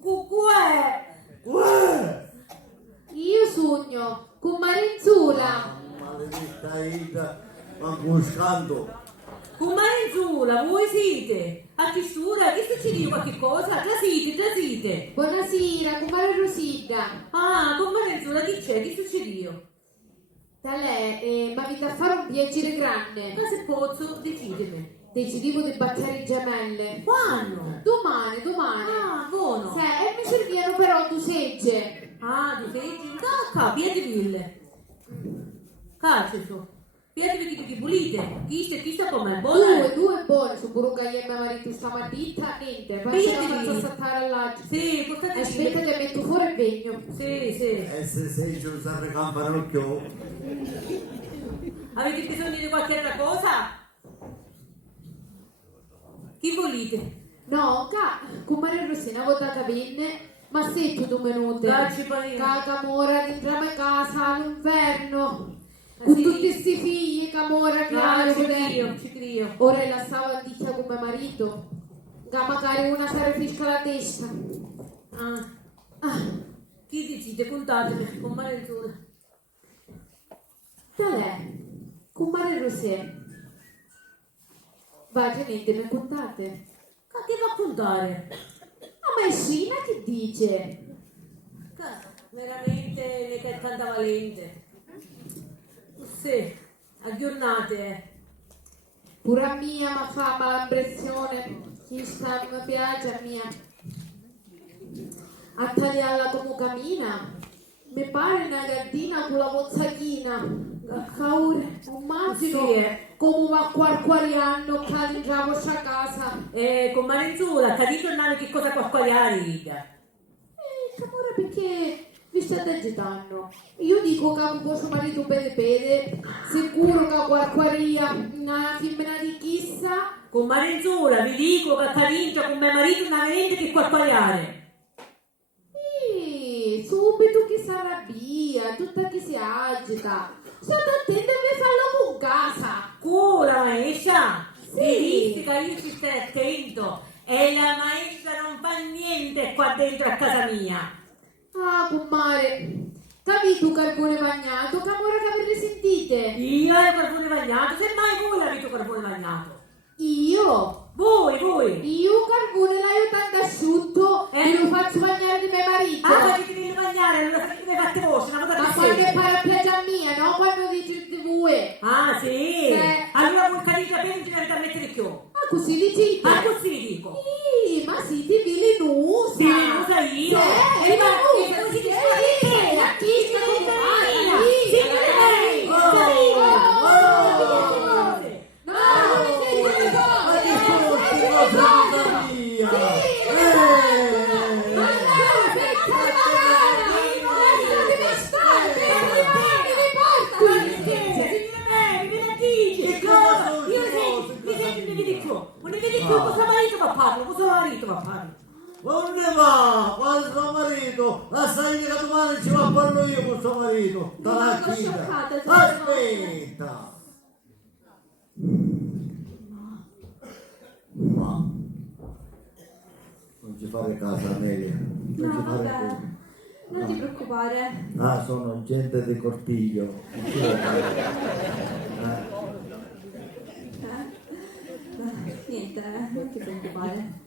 Cucùè. Uè! Io sogno con Marenzula. Maledetta Ida, ma buscando. Con Marenzula, voi siete? A chi stura? Che succede qualche cosa? Già siete. Buonasera, compare Rosita. Ah, con Marenzula chi c'è? Che succede io? Da lei, mi avete a fare un viaggio grande. Ma se posso, decidimi. Decidivo di battere gemelle. Quando? Domani. Ah, buono. Sì, e mi servivano però due segge. Ah, tu sei giunta? Piedi ville. Caccio. Piedi che pulite. Chi sta com'è? Buona? Due buone, su pure che io e mio marito stamattina, niente. Poi Piedi ce la faccio lì. saltare all'agio. Sì, portate Aspetta che metto fuori il bagno. Sì. E se sei giù a campanocchio, Avete bisogno di qualche altra cosa? Chi volete? No, con Maria Rosina vota che venne, ma se tu 2 minuti. Dacci parina. Camora rientriamo a casa all'inverno. Ah, Con sì? tutti questi figli, Camora, che No, hanno ci crio. Ora la stavo a dire con mio marito. Che magari una sarà fisca la testa. Ah. Chi decide? Contatemi con Marenzula. Da lei, con Maria Rosina. Va, che niente, mi contate. Ma che va a contare? Ma Messina che dice? Veramente ne che è tanta valente. Sì, aggiornate. Pure a mia mi fa mala impressione. Chi sta mi piace a mia. A tagliarla come cammina. Mi pare una gardina con la pozzachina. Caure, immagino Sì, come va quarquariano che entra vostra casa. Con Marenzula, capito il che cosa può squagliare, Lidia? Camore, perché vi state agitando? Io dico che un vostro marito pede, sicuro che quarquaria, una femmina di chissà. Con Marenzula, vi dico che Caringia con mio marito non ha niente che può squagliare. Subito che si arrabbia, tutta che si agita. State attenti a me farlo con casa. Cura, maestra! Sì. Mi dici che io ci stai attento e la maestra non fa niente qua dentro a casa mia. Ah, comare, capito carbone bagnato, che ora che avete sentite? Io ho il carbone bagnato, semmai voi l'avete carbone bagnato. Io? Voi! Io carbone l'ho tanto asciutto e lo faccio bagnare di mio marito. Ah, ma che devi bagnare, allora fate fatte voce, una volta Ma che quando sei. è paraplegia mia, no? Quando dici il TV. Ah, sì? Sì. Allora vuol Caringia bene, ci dovete mettere più. Ah, così dici? Ma così vi dico. Sì, ma sì, ti velenusa. Sì, lo sai io. Sì, E ma velenusa, così sì, ti stai la chista con me. Sì, lei. No, mi sei Ma che sono queste cose di vita mia? Cosa marito va a farlo? Cosa marito va a farlo? Ma non ne va? Quando suo marito, la sai che domani ci va a parlo io con suo marito. Dalla Rimango china. scioccata, sono Aspetta. Ma non ci fare caso, Amelia. Non No, ci fare vabbè, caso. non ti preoccupare. Ah, sono gente di cortiglio. Non ci vuole fare. Niente, non ti preoccupare.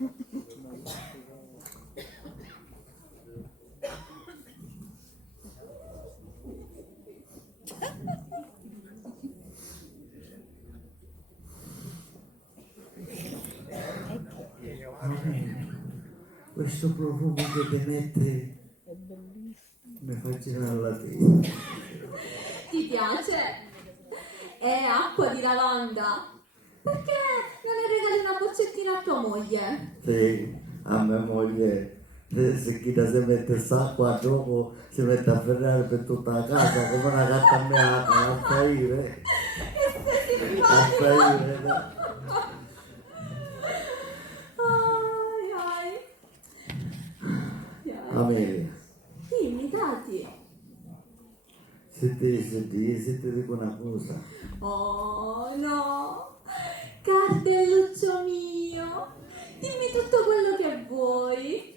Questo profumo che ti mette mi fa girare la testa. Ti piace? È acqua di lavanda. Perché non ne regali una boccettina a tua moglie? Sì, a mia moglie, se chi si mette s'acqua dopo si mette a ferrare per tutta la casa come una gatta meata, a faire. A faire, no? Ai. Amelia, Dimmi, dati. se ti dico una cosa, Oh no, cartelluccio mio, dimmi tutto quello che vuoi.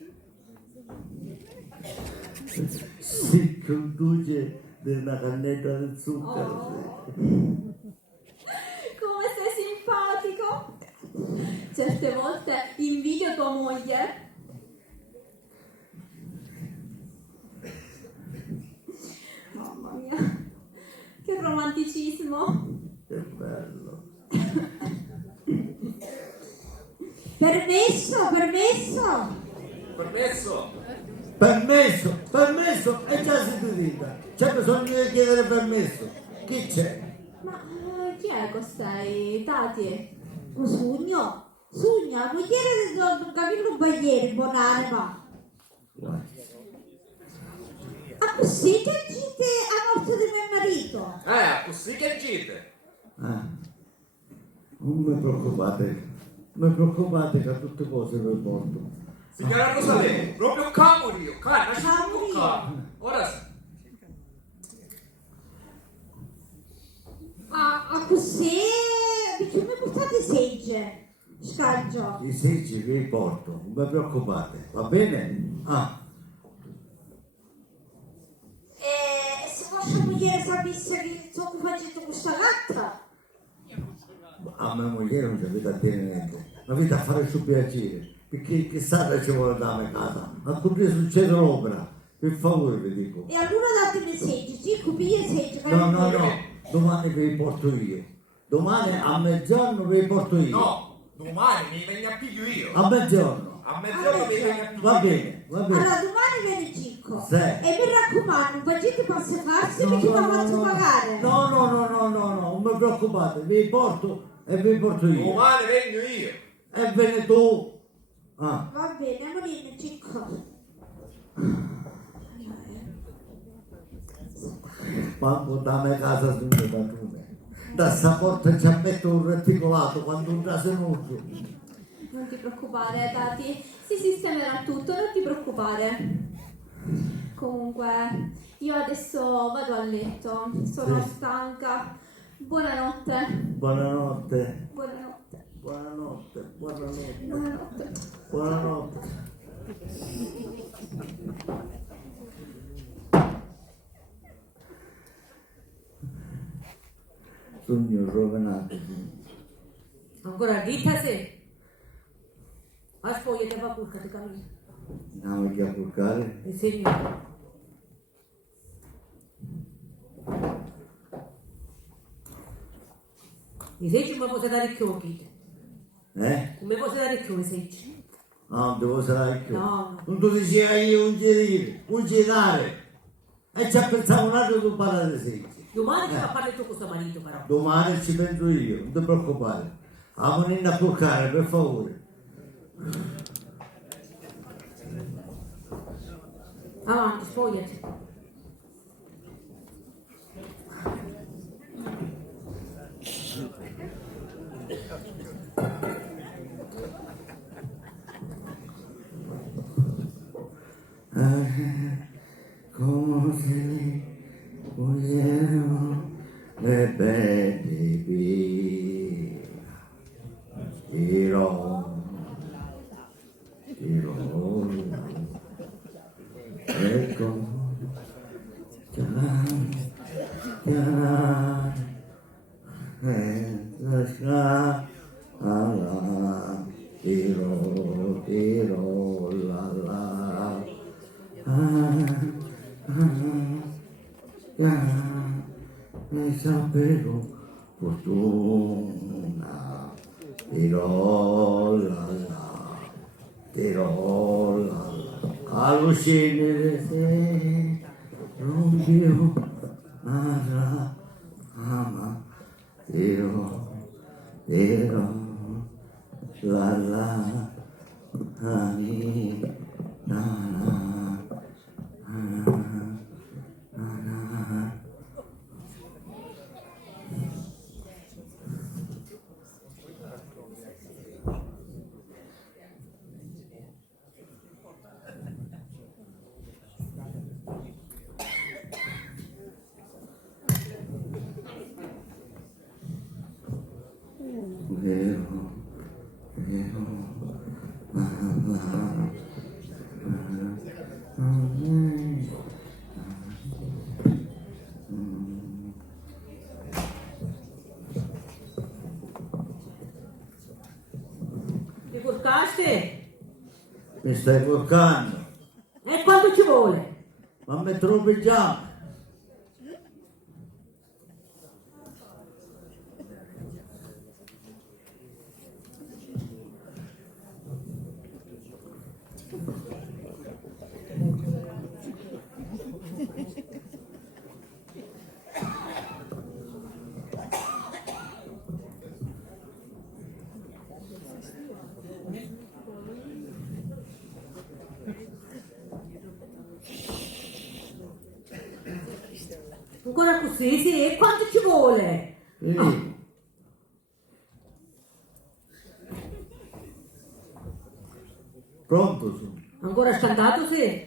si conduce una cannetta di zucchero. Oh. Come sei simpatico. Certe volte invidio tua moglie. Mamma mia, che romanticismo. Che bello. Permesso. Permesso, e già si ti dica. C'è bisogno di chiedere permesso. Chi c'è? Ma chi è costei, Tati? Sugna, mogliere di Don Camillo Baglieri, buon'anima. Guarda. A così che gite a morte di mio marito. Così che gite. Ah, non mi preoccupate che a tutte cose vi porto. Signora Rosalè, proprio Camurio, lasciami toccare. Ora sì. A così, perché mi portate segge, scaggio. I seggi vi porto, non vi preoccupate, va bene? Ah, Se vostra moglie sapesse che sto facendo questa gatta. a mia moglie non ci avete a dire niente, avete a fare il suo piacere, perché chissà che ci vuole dare a casa, ma qui succede l'opera, per favore vi dico. E allora datemi segge, 5 piglie segge. No, domani vi porto io. Domani a mezzogiorno vi porto io. No, domani mi vengo a piglio io. A mezzogiorno. A mezzogiorno mi vengo a piglio Va bene, va bene. Allora domani viene Cicco. Sì. E mi raccomando, un bacetto posso farsi perché lo faccio pagare. No, non mi preoccupate, vi porto e vi porto io. Domani vengo io. E vieni tu. Ah, Va bene, amorino Cicco. mamma da me casa su mio padrone. Da sta porta ci metto un reticolato quando un caso nudo. Non ti preoccupare, Tati, si sistemerà tutto, non ti preoccupare. Comunque, io adesso vado a letto, sono Sì. stanca. Buonanotte. Buonanotte. Buonanotte. Buonanotte. Buonanotte. Buonanotte. Buonanotte. Sogno rovinato. Ancora dita se. Aș poi te va curca te cammina. Andiamo a porcare. Il Signore. I seggi come posso dare più chi? Come posso dare più i seggi? No, devo sarà più. No. Non ti diceva io un girare. E ci ha pensato un altro tu parla di seggi. Domani ti fa parlare tu con questo marito però. Domani ci penso io, non ti preoccupare. A venire a porcare, per favore. Avanti, spogliati. Come se vogliamo le belle qui. Tiro. Ecco. Tiro, la la. Mi sapevo fortuna, tiro la la, tiro la la, all'uscire se non più nada ama, tiro la la, ani, na na, Ti curcaste? mi stai porcando, E quanto ci vuole? ma mi trovi già. Ancora così, sì, e quanto ci vuole? Sì. Pronto sono. Ancora scandato, sì.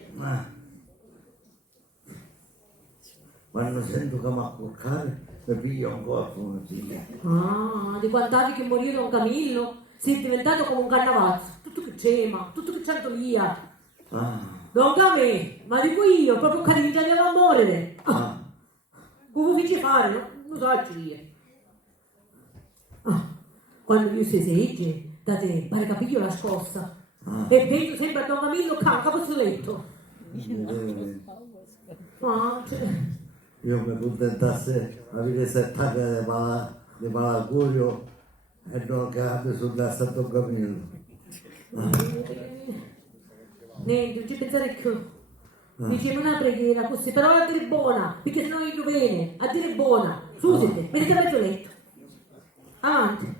Quando sento che mi accorcare, mi piglio un corpo, mi piglia. Ah, di quant'anni che morì Don Camillo, sei diventato come un cannavazzo, tutto che cema, tutto che ciantolia. Don Camillo, ma dico io, proprio carino già andiamo a morire. Come dici fare, no? Non so io. Quando io si segge, date pare capiglio la scossa. E penso sempre a Don Camillo capo sul letto. Io mi contentassi a avere 7 anni di malaugurio e non cade sul Santo Camillo. Niente, non ci pensare più. Diciamo una preghiera così, però a dire buona, perché sennò io viene, a dire buona. Scusate, mettete a mezzo letto. Avanti,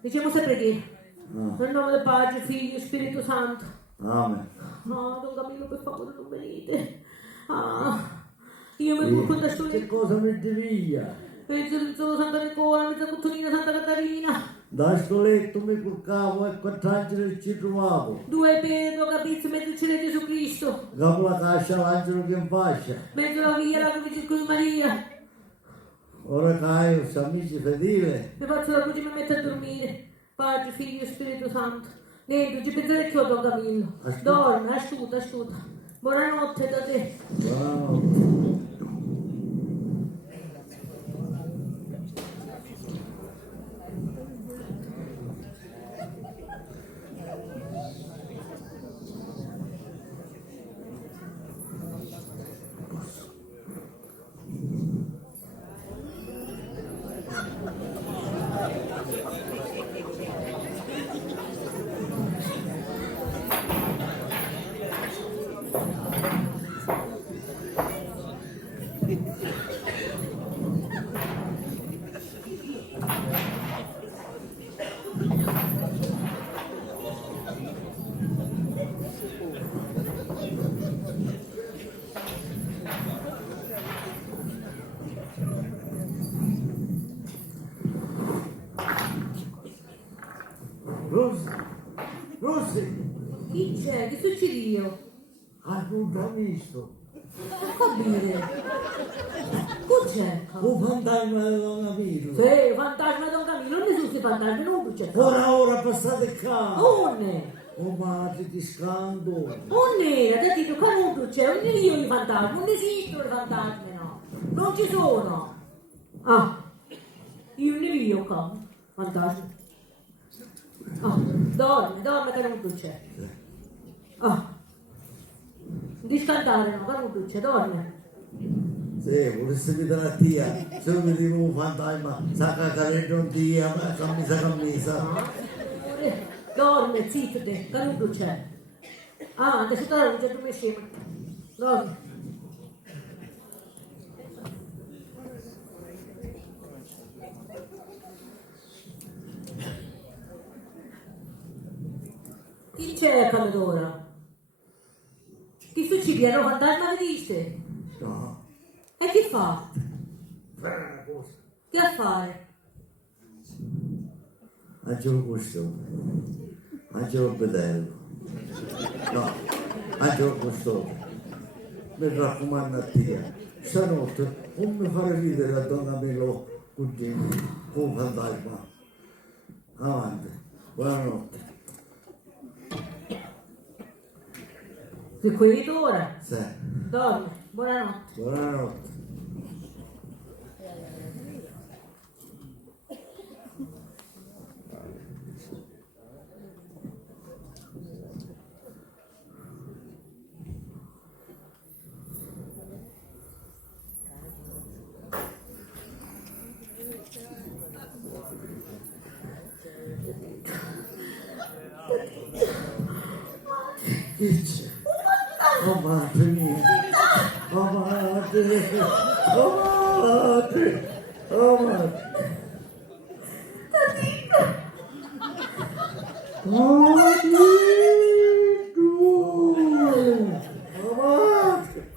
diciamo se preghiera. Nel nome del Padre, Figlio e Spirito Santo. Amen. Ah, Don Camillo, per favore non venite. Ah, io mi butto da Che storia. cosa mi devia? Penso di solo Santa Nicola, mezza Cottonina, Santa Catarina. Da sto letto mi curcavo e quatt'angeli ci trovavo. 2 Pedro, Capizio, mezzo il cielo di Gesù Cristo. Capo la cascia l'angelo che in fascia. Mezzo la via, la croce con Maria. Ora Caio, amici fedele. Mi faccio la croce e mi metto a dormire. Padre, Figlio e Spirito Santo. Niente, non ci pensate che ho Don Camillo. Dorme, astuta, astuta. Buonanotte da te. Buonanotte. Rosy, Rosy, Chi c'è? Che succede io? non ho visto. Capire. Chi c'è? Un fantasma di Don Camillo. Sì, fantasma Don Camillo, non ne sono questi fantasmi, non c'è. Ora passate qua. Onne! Oh madre, ti scando. Onne, ha detto che non c'è, non io i fantasmi, non esistono i fantasmi, no. Non ci sono. Ah, io ne io qua, fantasmi. Ah, dorme che non c'è. Ah, non ti scaldare, no, che non c'è, dormi. Sì, volessi vedere la tia. Se non mi dico un fantasma, sa che non tia, ma cammisa. Dorme, zitto te, che non c'è. Ah, adesso te non c'è più scema. Dormi. Chi c'è Camedora? Chi succede? Era un fantasma che dice? No, E che fa? fare una cosa. Che a fare? Angelo Custode, Angelo Bedello, no, Angelo Custode, mi raccomando a te, stanotte non mi fare ridere a Don Camillo cugino, con fantasma. Avanti, buonanotte. Che quelli d'ora? Sì, Dormi, buonanotte. buonanotte. Che c'è? Oh madre mia! Oh madre! Oh madre! Oh madre! Oh madre!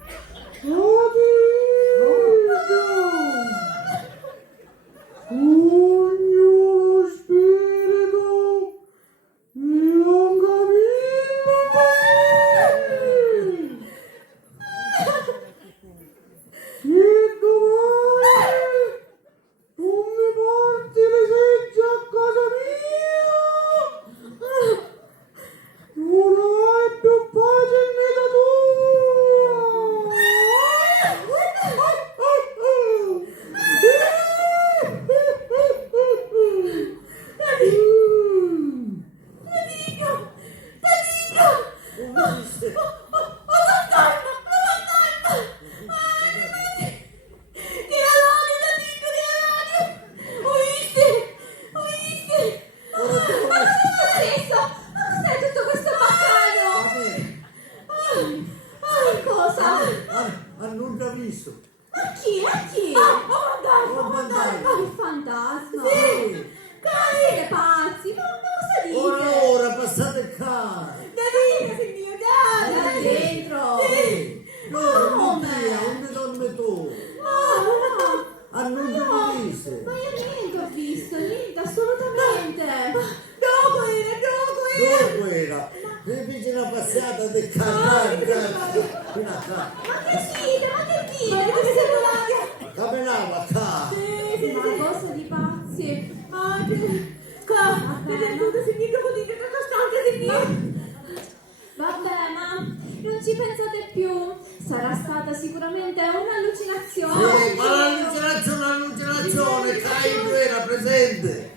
Ogni spirito di Don Camillo. E domani non mi porti le segge a casa mia. Non avrai più pace in vita caro. Davide, signor, dai! Dentro! Dormi via, non dormi tu. Annuncio di viste. Ma io niente ho visto, niente, assolutamente. Dove era? Mi dice una passata del canale. Fino a qua. Ma che siete? Ma che dite? Ma che siete là? Camminava qua. Ma cosa di pazzi? Vabbè, ma non ci pensate più. Sarà stata sicuramente un'allucinazione. Sì, ma l'allucinazione, Caio era presente.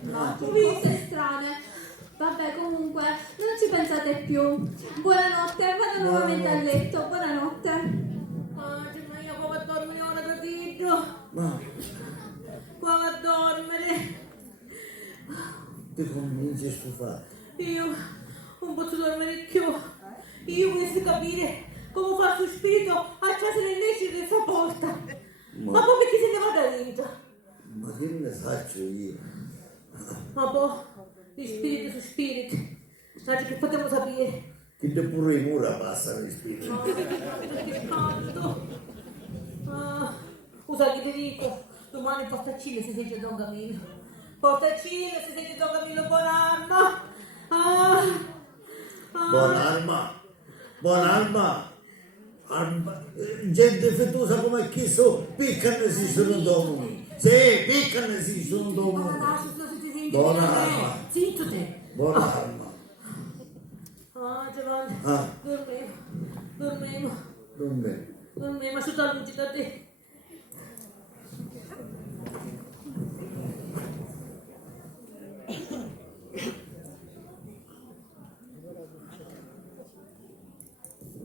No, cose strane. Vabbè, comunque, non ci pensate più. Buonanotte, vado nuovamente a letto. Buonanotte. Ma io come a dormire ora da Tito? Ma Come a dormire? ti cominci a stufare. Io non posso dormire più. Io voglio capire come fa il suo spirito a accendere le luci di questa porta. Ma poi perché se ne va da dentro? Ma che ne faccio io? Ma poi, gli spiriti su spiriti. Anche che potremmo sapere. Che te pure i mura passano i spiriti. Che caldo. Scusa che ti dico, domani portacino si sente Don Camillo. Portacino si sente Don Camillo, buon'arma. Buon'arma. Gente fettosa come chi so, piccano si sono domini. Sì, piccano si sono domini. Buon'arma. Zitto te. Buon'arma. Giovanni, dormevo. Dormevo, sotto la luce da te.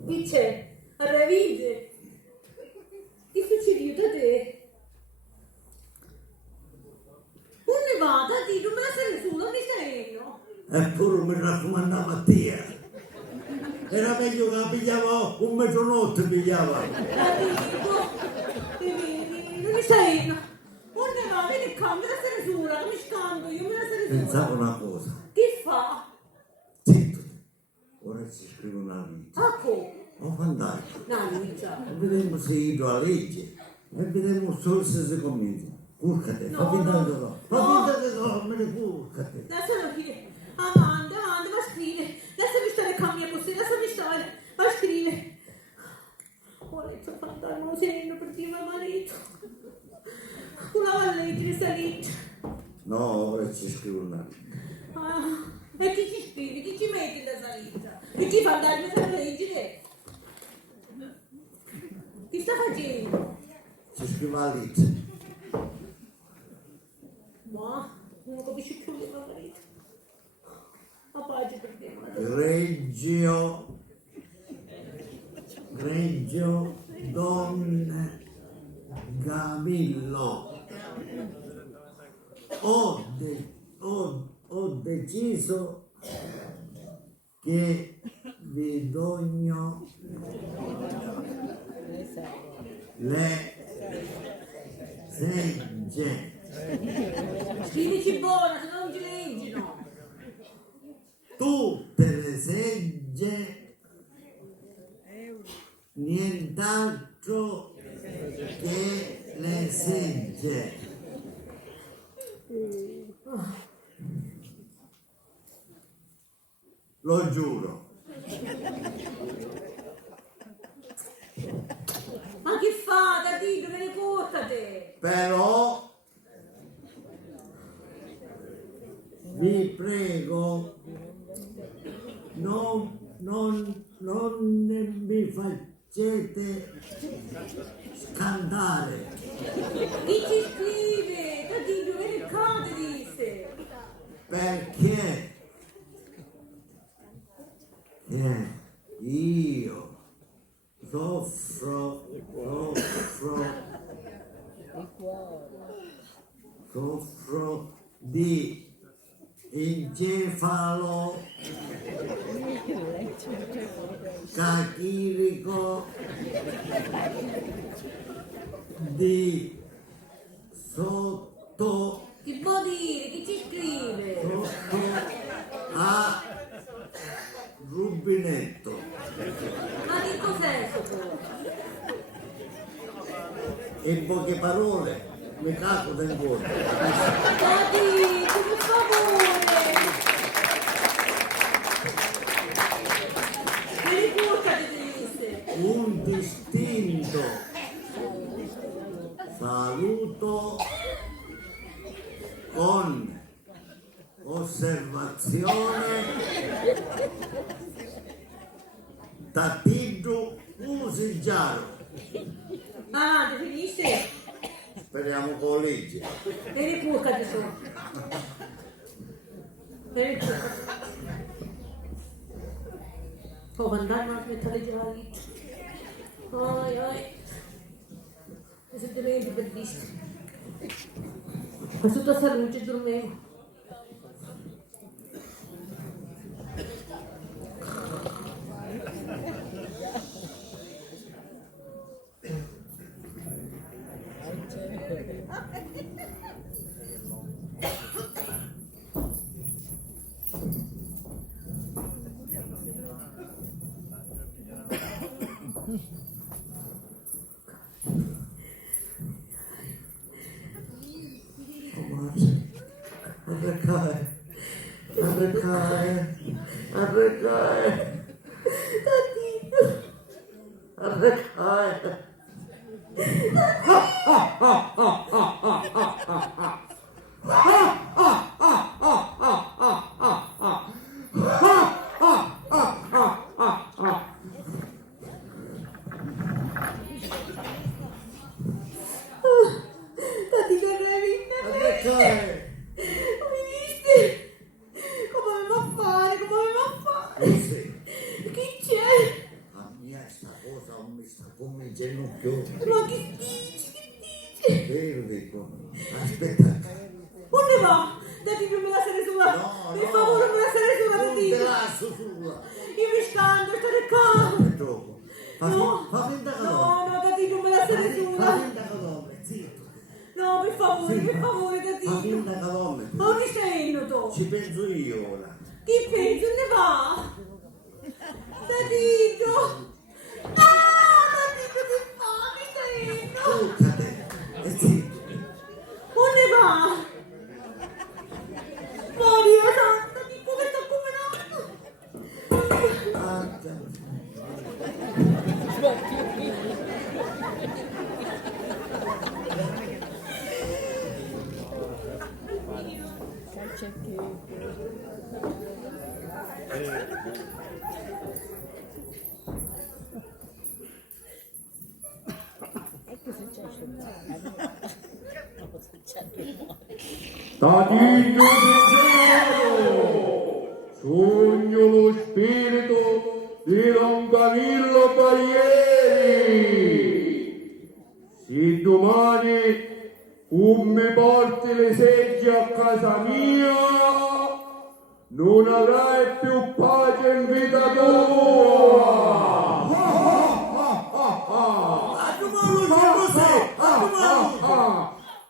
Chi c'è? Ravide. Che succede da te? Non ne vada, ti non me la sei nessuno, non mi stai io. Eppure mi raccomandava a te. Era meglio che la pigliava un mezzanotte pigliava. La dico. Non mi stai io. Non ne va, vedi qua, me la sei nessuno, non mi scando, io me la sei nessuno. Pensavo una cosa. Che fa? Zitto. Ora ci scrivo una vita. Ecco. Oh, fantastico. No, Lucia. E vedremo se io la legge. E vedremo solo se si comincia. Curcate, fa finta che no. Fa finta che no, me ne curcate. Lascialo qui. Avanti, va a scrivere. Lasciami stare con mia così, lasciami stare. Va a scrivere. Volete fantasma un segno per dire mio marito. Una valleggia salita. No, ora ci scrivo una vita. E chi ci scrive? Chi ci mette la salita? E chi fantasma sa leggere? Chi sta facendo? Ci scrivo la lettera. Ma non capisci più di mio marito. A pace per te, Reggio Don Camillo. Ho deciso che vi dogno le segge. Scrivici buona, se no non ci leggino. Tutte le segge, nient'altro che le segge. Lo giuro. Ma che fa? Da Dio, me ne portate! Però vi prego, non mi facete scandare. Chi ci scrive? Da Dio, me ne cade, disse! Perché io soffro di encefalo catirico, di sotto Chi può dire? Chi ci scrive? a rubinetto. Ma che cos'è questo? In poche parole, mi cago del cuore. Dati, per favore! Mi riportati triste! Un distinto saluto con osservazione da Tiddu Usigiaro. Avanti, finisce! Speriamo con legge. Mi riportati su! Mi riportati! Oh, andare a mettere già la vita! Ai ai! Mi sento meglio per visto! Con tutta salute dormevo! Ci penso io ora. Chi pensa ne va? Dadino! Dadino che fa? Mi stai Buttate e zitto. Ne va? Mario santo, dico che sto combinando! Tatino sogno lo spirito di Don Camillo Baglieri. Se domani mi porti le segge a casa mia, non avrai più pace in vita tua.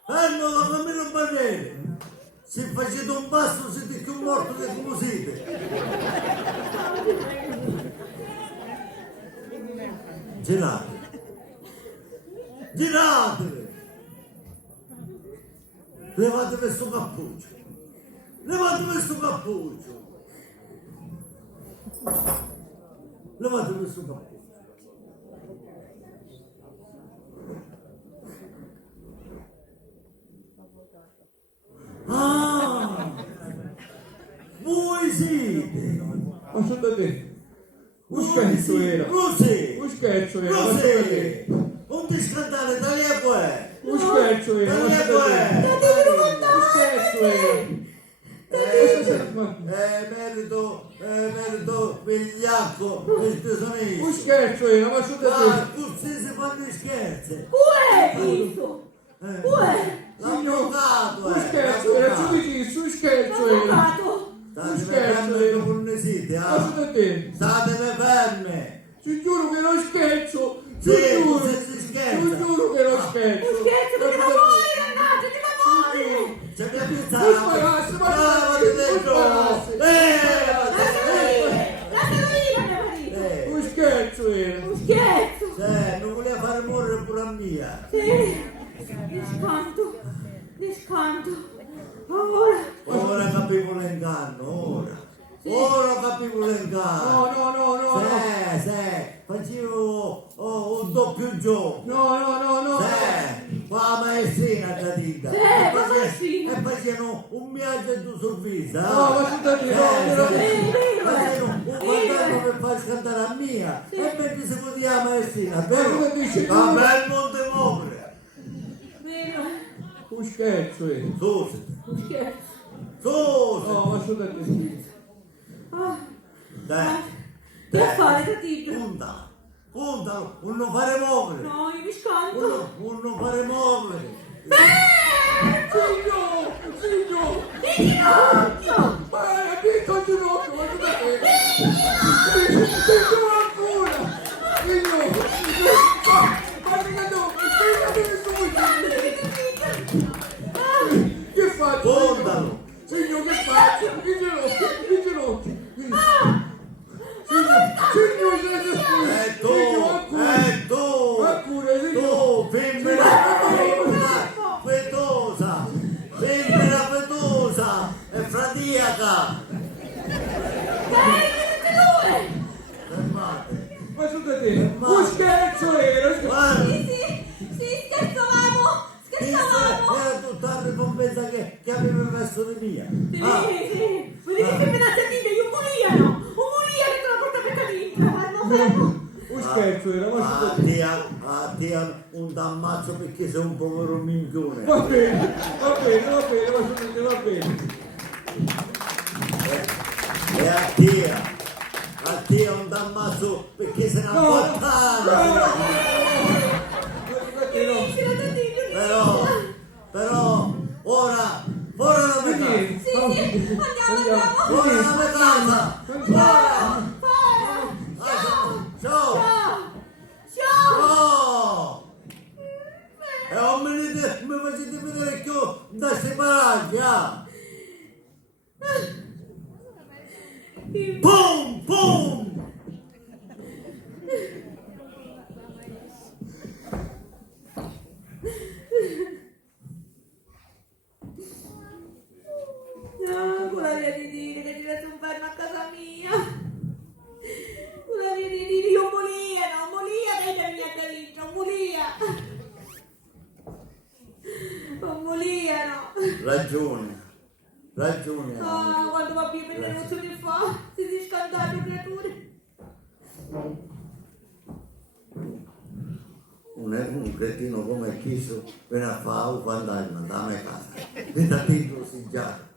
Fermo, Camillo Baglieri! Se facete un passo siete più morti che come siete! Girate! Giratevi! Levatevi questo cappuccio! Levatevi questo cappuccio! Levatevi questo cappuccio! Ah! Voi siete! Ascolta te, un scherzo era. Così! Un scherzo era, Così! ascolta te. Non ti scandare, tagliamo è! Un scherzo era, ascolta te. Un scherzo era. Merito vigliacco e tesonissimo! Un scherzo era, ma ascolta Ah, te. così si fanno i scherzi! Uè, questo! Uè! L'avvocato Un scherzo era, giudici, un scherzo era. Avvocato! State scherzo, fermi con ne siete, Ascolta te. State ferme! Ti giuro che non scherzo. Sì, Ti giuro. si scherza! Ti giuro che non scherzo. Un scherzo di lavori, ragazzi, di lavori! C'è mia Non pizza! sparassi, Brava, ti non dentro! sparassi. Lascialo dire! Lascialo mia. Sì, discanto. Ora capivo l'inganno, ora. Ora capivo l'inganno. No. Facevo un doppio gioco. No. Qua la maestrina da dita. La maestrina. E facevano un viaggio e tu sorvisa. No, ma tu dai, Facevano un quaderno per far scantare a mia. E mentre si poteva la maestrina, vero? come dici tu? Va bene, Montemopoli. Vero? Un scherzo, Scusa. Scherzo. Scusa. No, ma su da te. Dai. Che fare, Tatito? Punta, non fare muovere. No, io mi scanto. Non fare muovere. Signor! In ginocchio! Ma è detto il ginocchio, ma su da te. Signor ancora! Signor! Ma mica no! Che faccio? Puntalo. Signor, che faccio? I ginocchi! E tu, Ancora, tu, femmina fetosa e fradiaca. Fermate. ma su da te! Un scherzo era! Guarda, Sì, scherzavamo! era tutta la ricompensa che aveva messo di mia. Sì. Vuoi dire che me la sentite? Io moriano! Un moriano che te la porta per dentro! Fermo! Un scherzo era, ma su da te! A te un t'ammazzo perché sei un povero minchione. Va bene, ma su da te, va bene! E a te un t'ammazzo perché sei una puttana. Però ora non mi cazzo. Sì, andiamo! Ora non mi casa. Ora. Ciao. Ciao. E non mi facete vedere che io da separarci, ah. Pum. No, quella di dire che deve un fermo a casa mia. Quella di dire io molia, dai mia delitto, molia, no. Ragione. Ah, quando va più per non se ne fa, si è scandato creature. Un cretino come Chiso viene a fare un fantasma da me casa. Vedi dentro si già.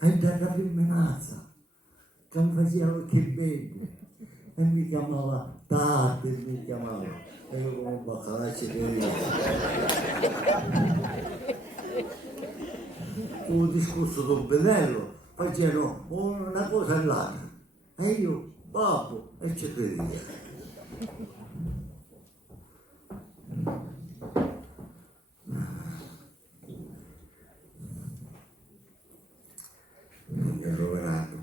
E da capimmenazza, che mi faceva che bene. E mi chiamava Tati, mi chiamava. E io come un baccalaccio che io. Un discorso del bello, facevano una cosa all'altra. E io, babbo, e ci credevo. Mi è rovinato.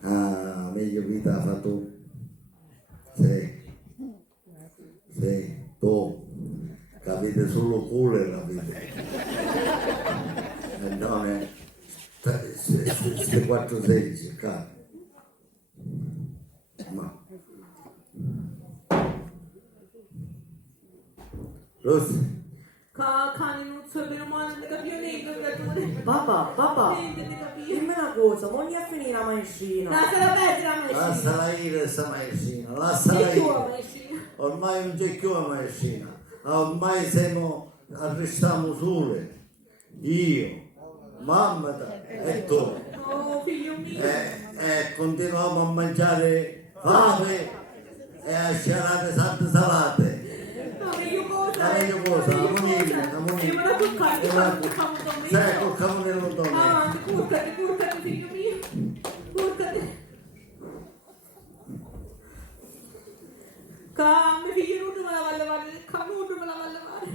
Ah, meglio vita ha fatto. Sì, tu. Capite solo culo, capite? E non è. Queste 4-16, capo. Ma. Rossi. Cani non so bene male, non capisco niente, creature. Papà, Niente, ne capisco. dimmi una cosa, ma non è finita la maestrina. Lasciala perdere la maestra. Lasciala ire questa maestrina, Che lasciala tua ire. maestra? Ormai non c'è più la maestrina, ormai siamo, restiamo sole. Io, mamma e tu. Oh, figlio mio. E continuiamo a mangiare fame e a sciarate sante salate. No, meglio cosa. Meglio cosa, la monina. Io me la toccare, toccamo con me. Sai, col camonello donne. Avanti, curcati, figlio mio. Curcati. Calma, figlio, non me la va a levare. Calma, non me la va a levare.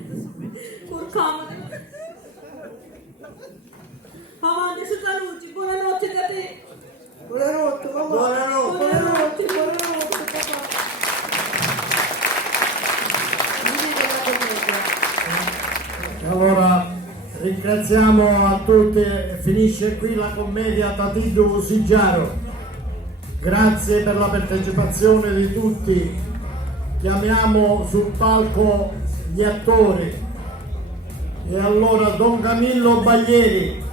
Curcamone. Avanti, su saluti, buonanotte da te. Buonanotte, mamma. Buonanotte. Buonanotte. Ringraziamo a tutti, finisce qui la commedia Tatiglio Musigiaro. Grazie per la partecipazione di tutti. Chiamiamo sul palco gli attori. E allora Don Camillo Baglieri,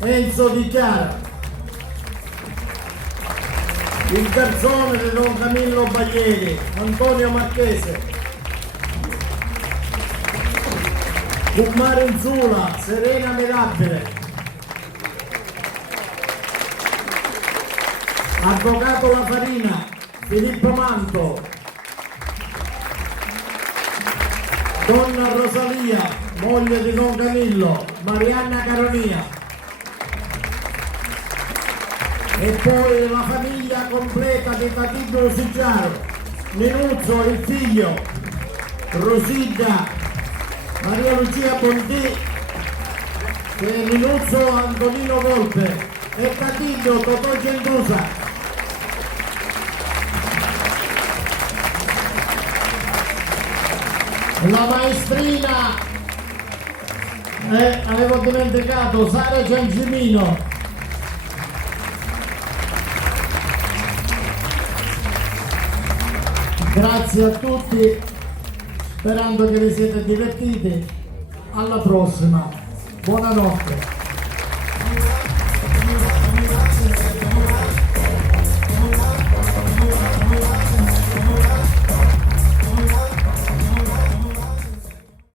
Enzo Di Chiara, il garzone di Don Camillo Baglieri, Antonio Marchese, Gummare Inzula, Serena Mirabile, Avvocato La Farina, Filippo Manto, Donna Rosalia, moglie di Don Camillo, Marianna Caronia, e poi la famiglia completa di Tatiglio Musigiaro, Ninuzzo, il figlio, Rosilda, Maria Lucia Bontì, Ninuzzo Antonino Volpe e Tatiglio Totò Gentusa. La maestrina, avevo dimenticato, Sara Giangimino. Grazie a tutti, sperando che vi siete divertiti. Alla prossima, buonanotte.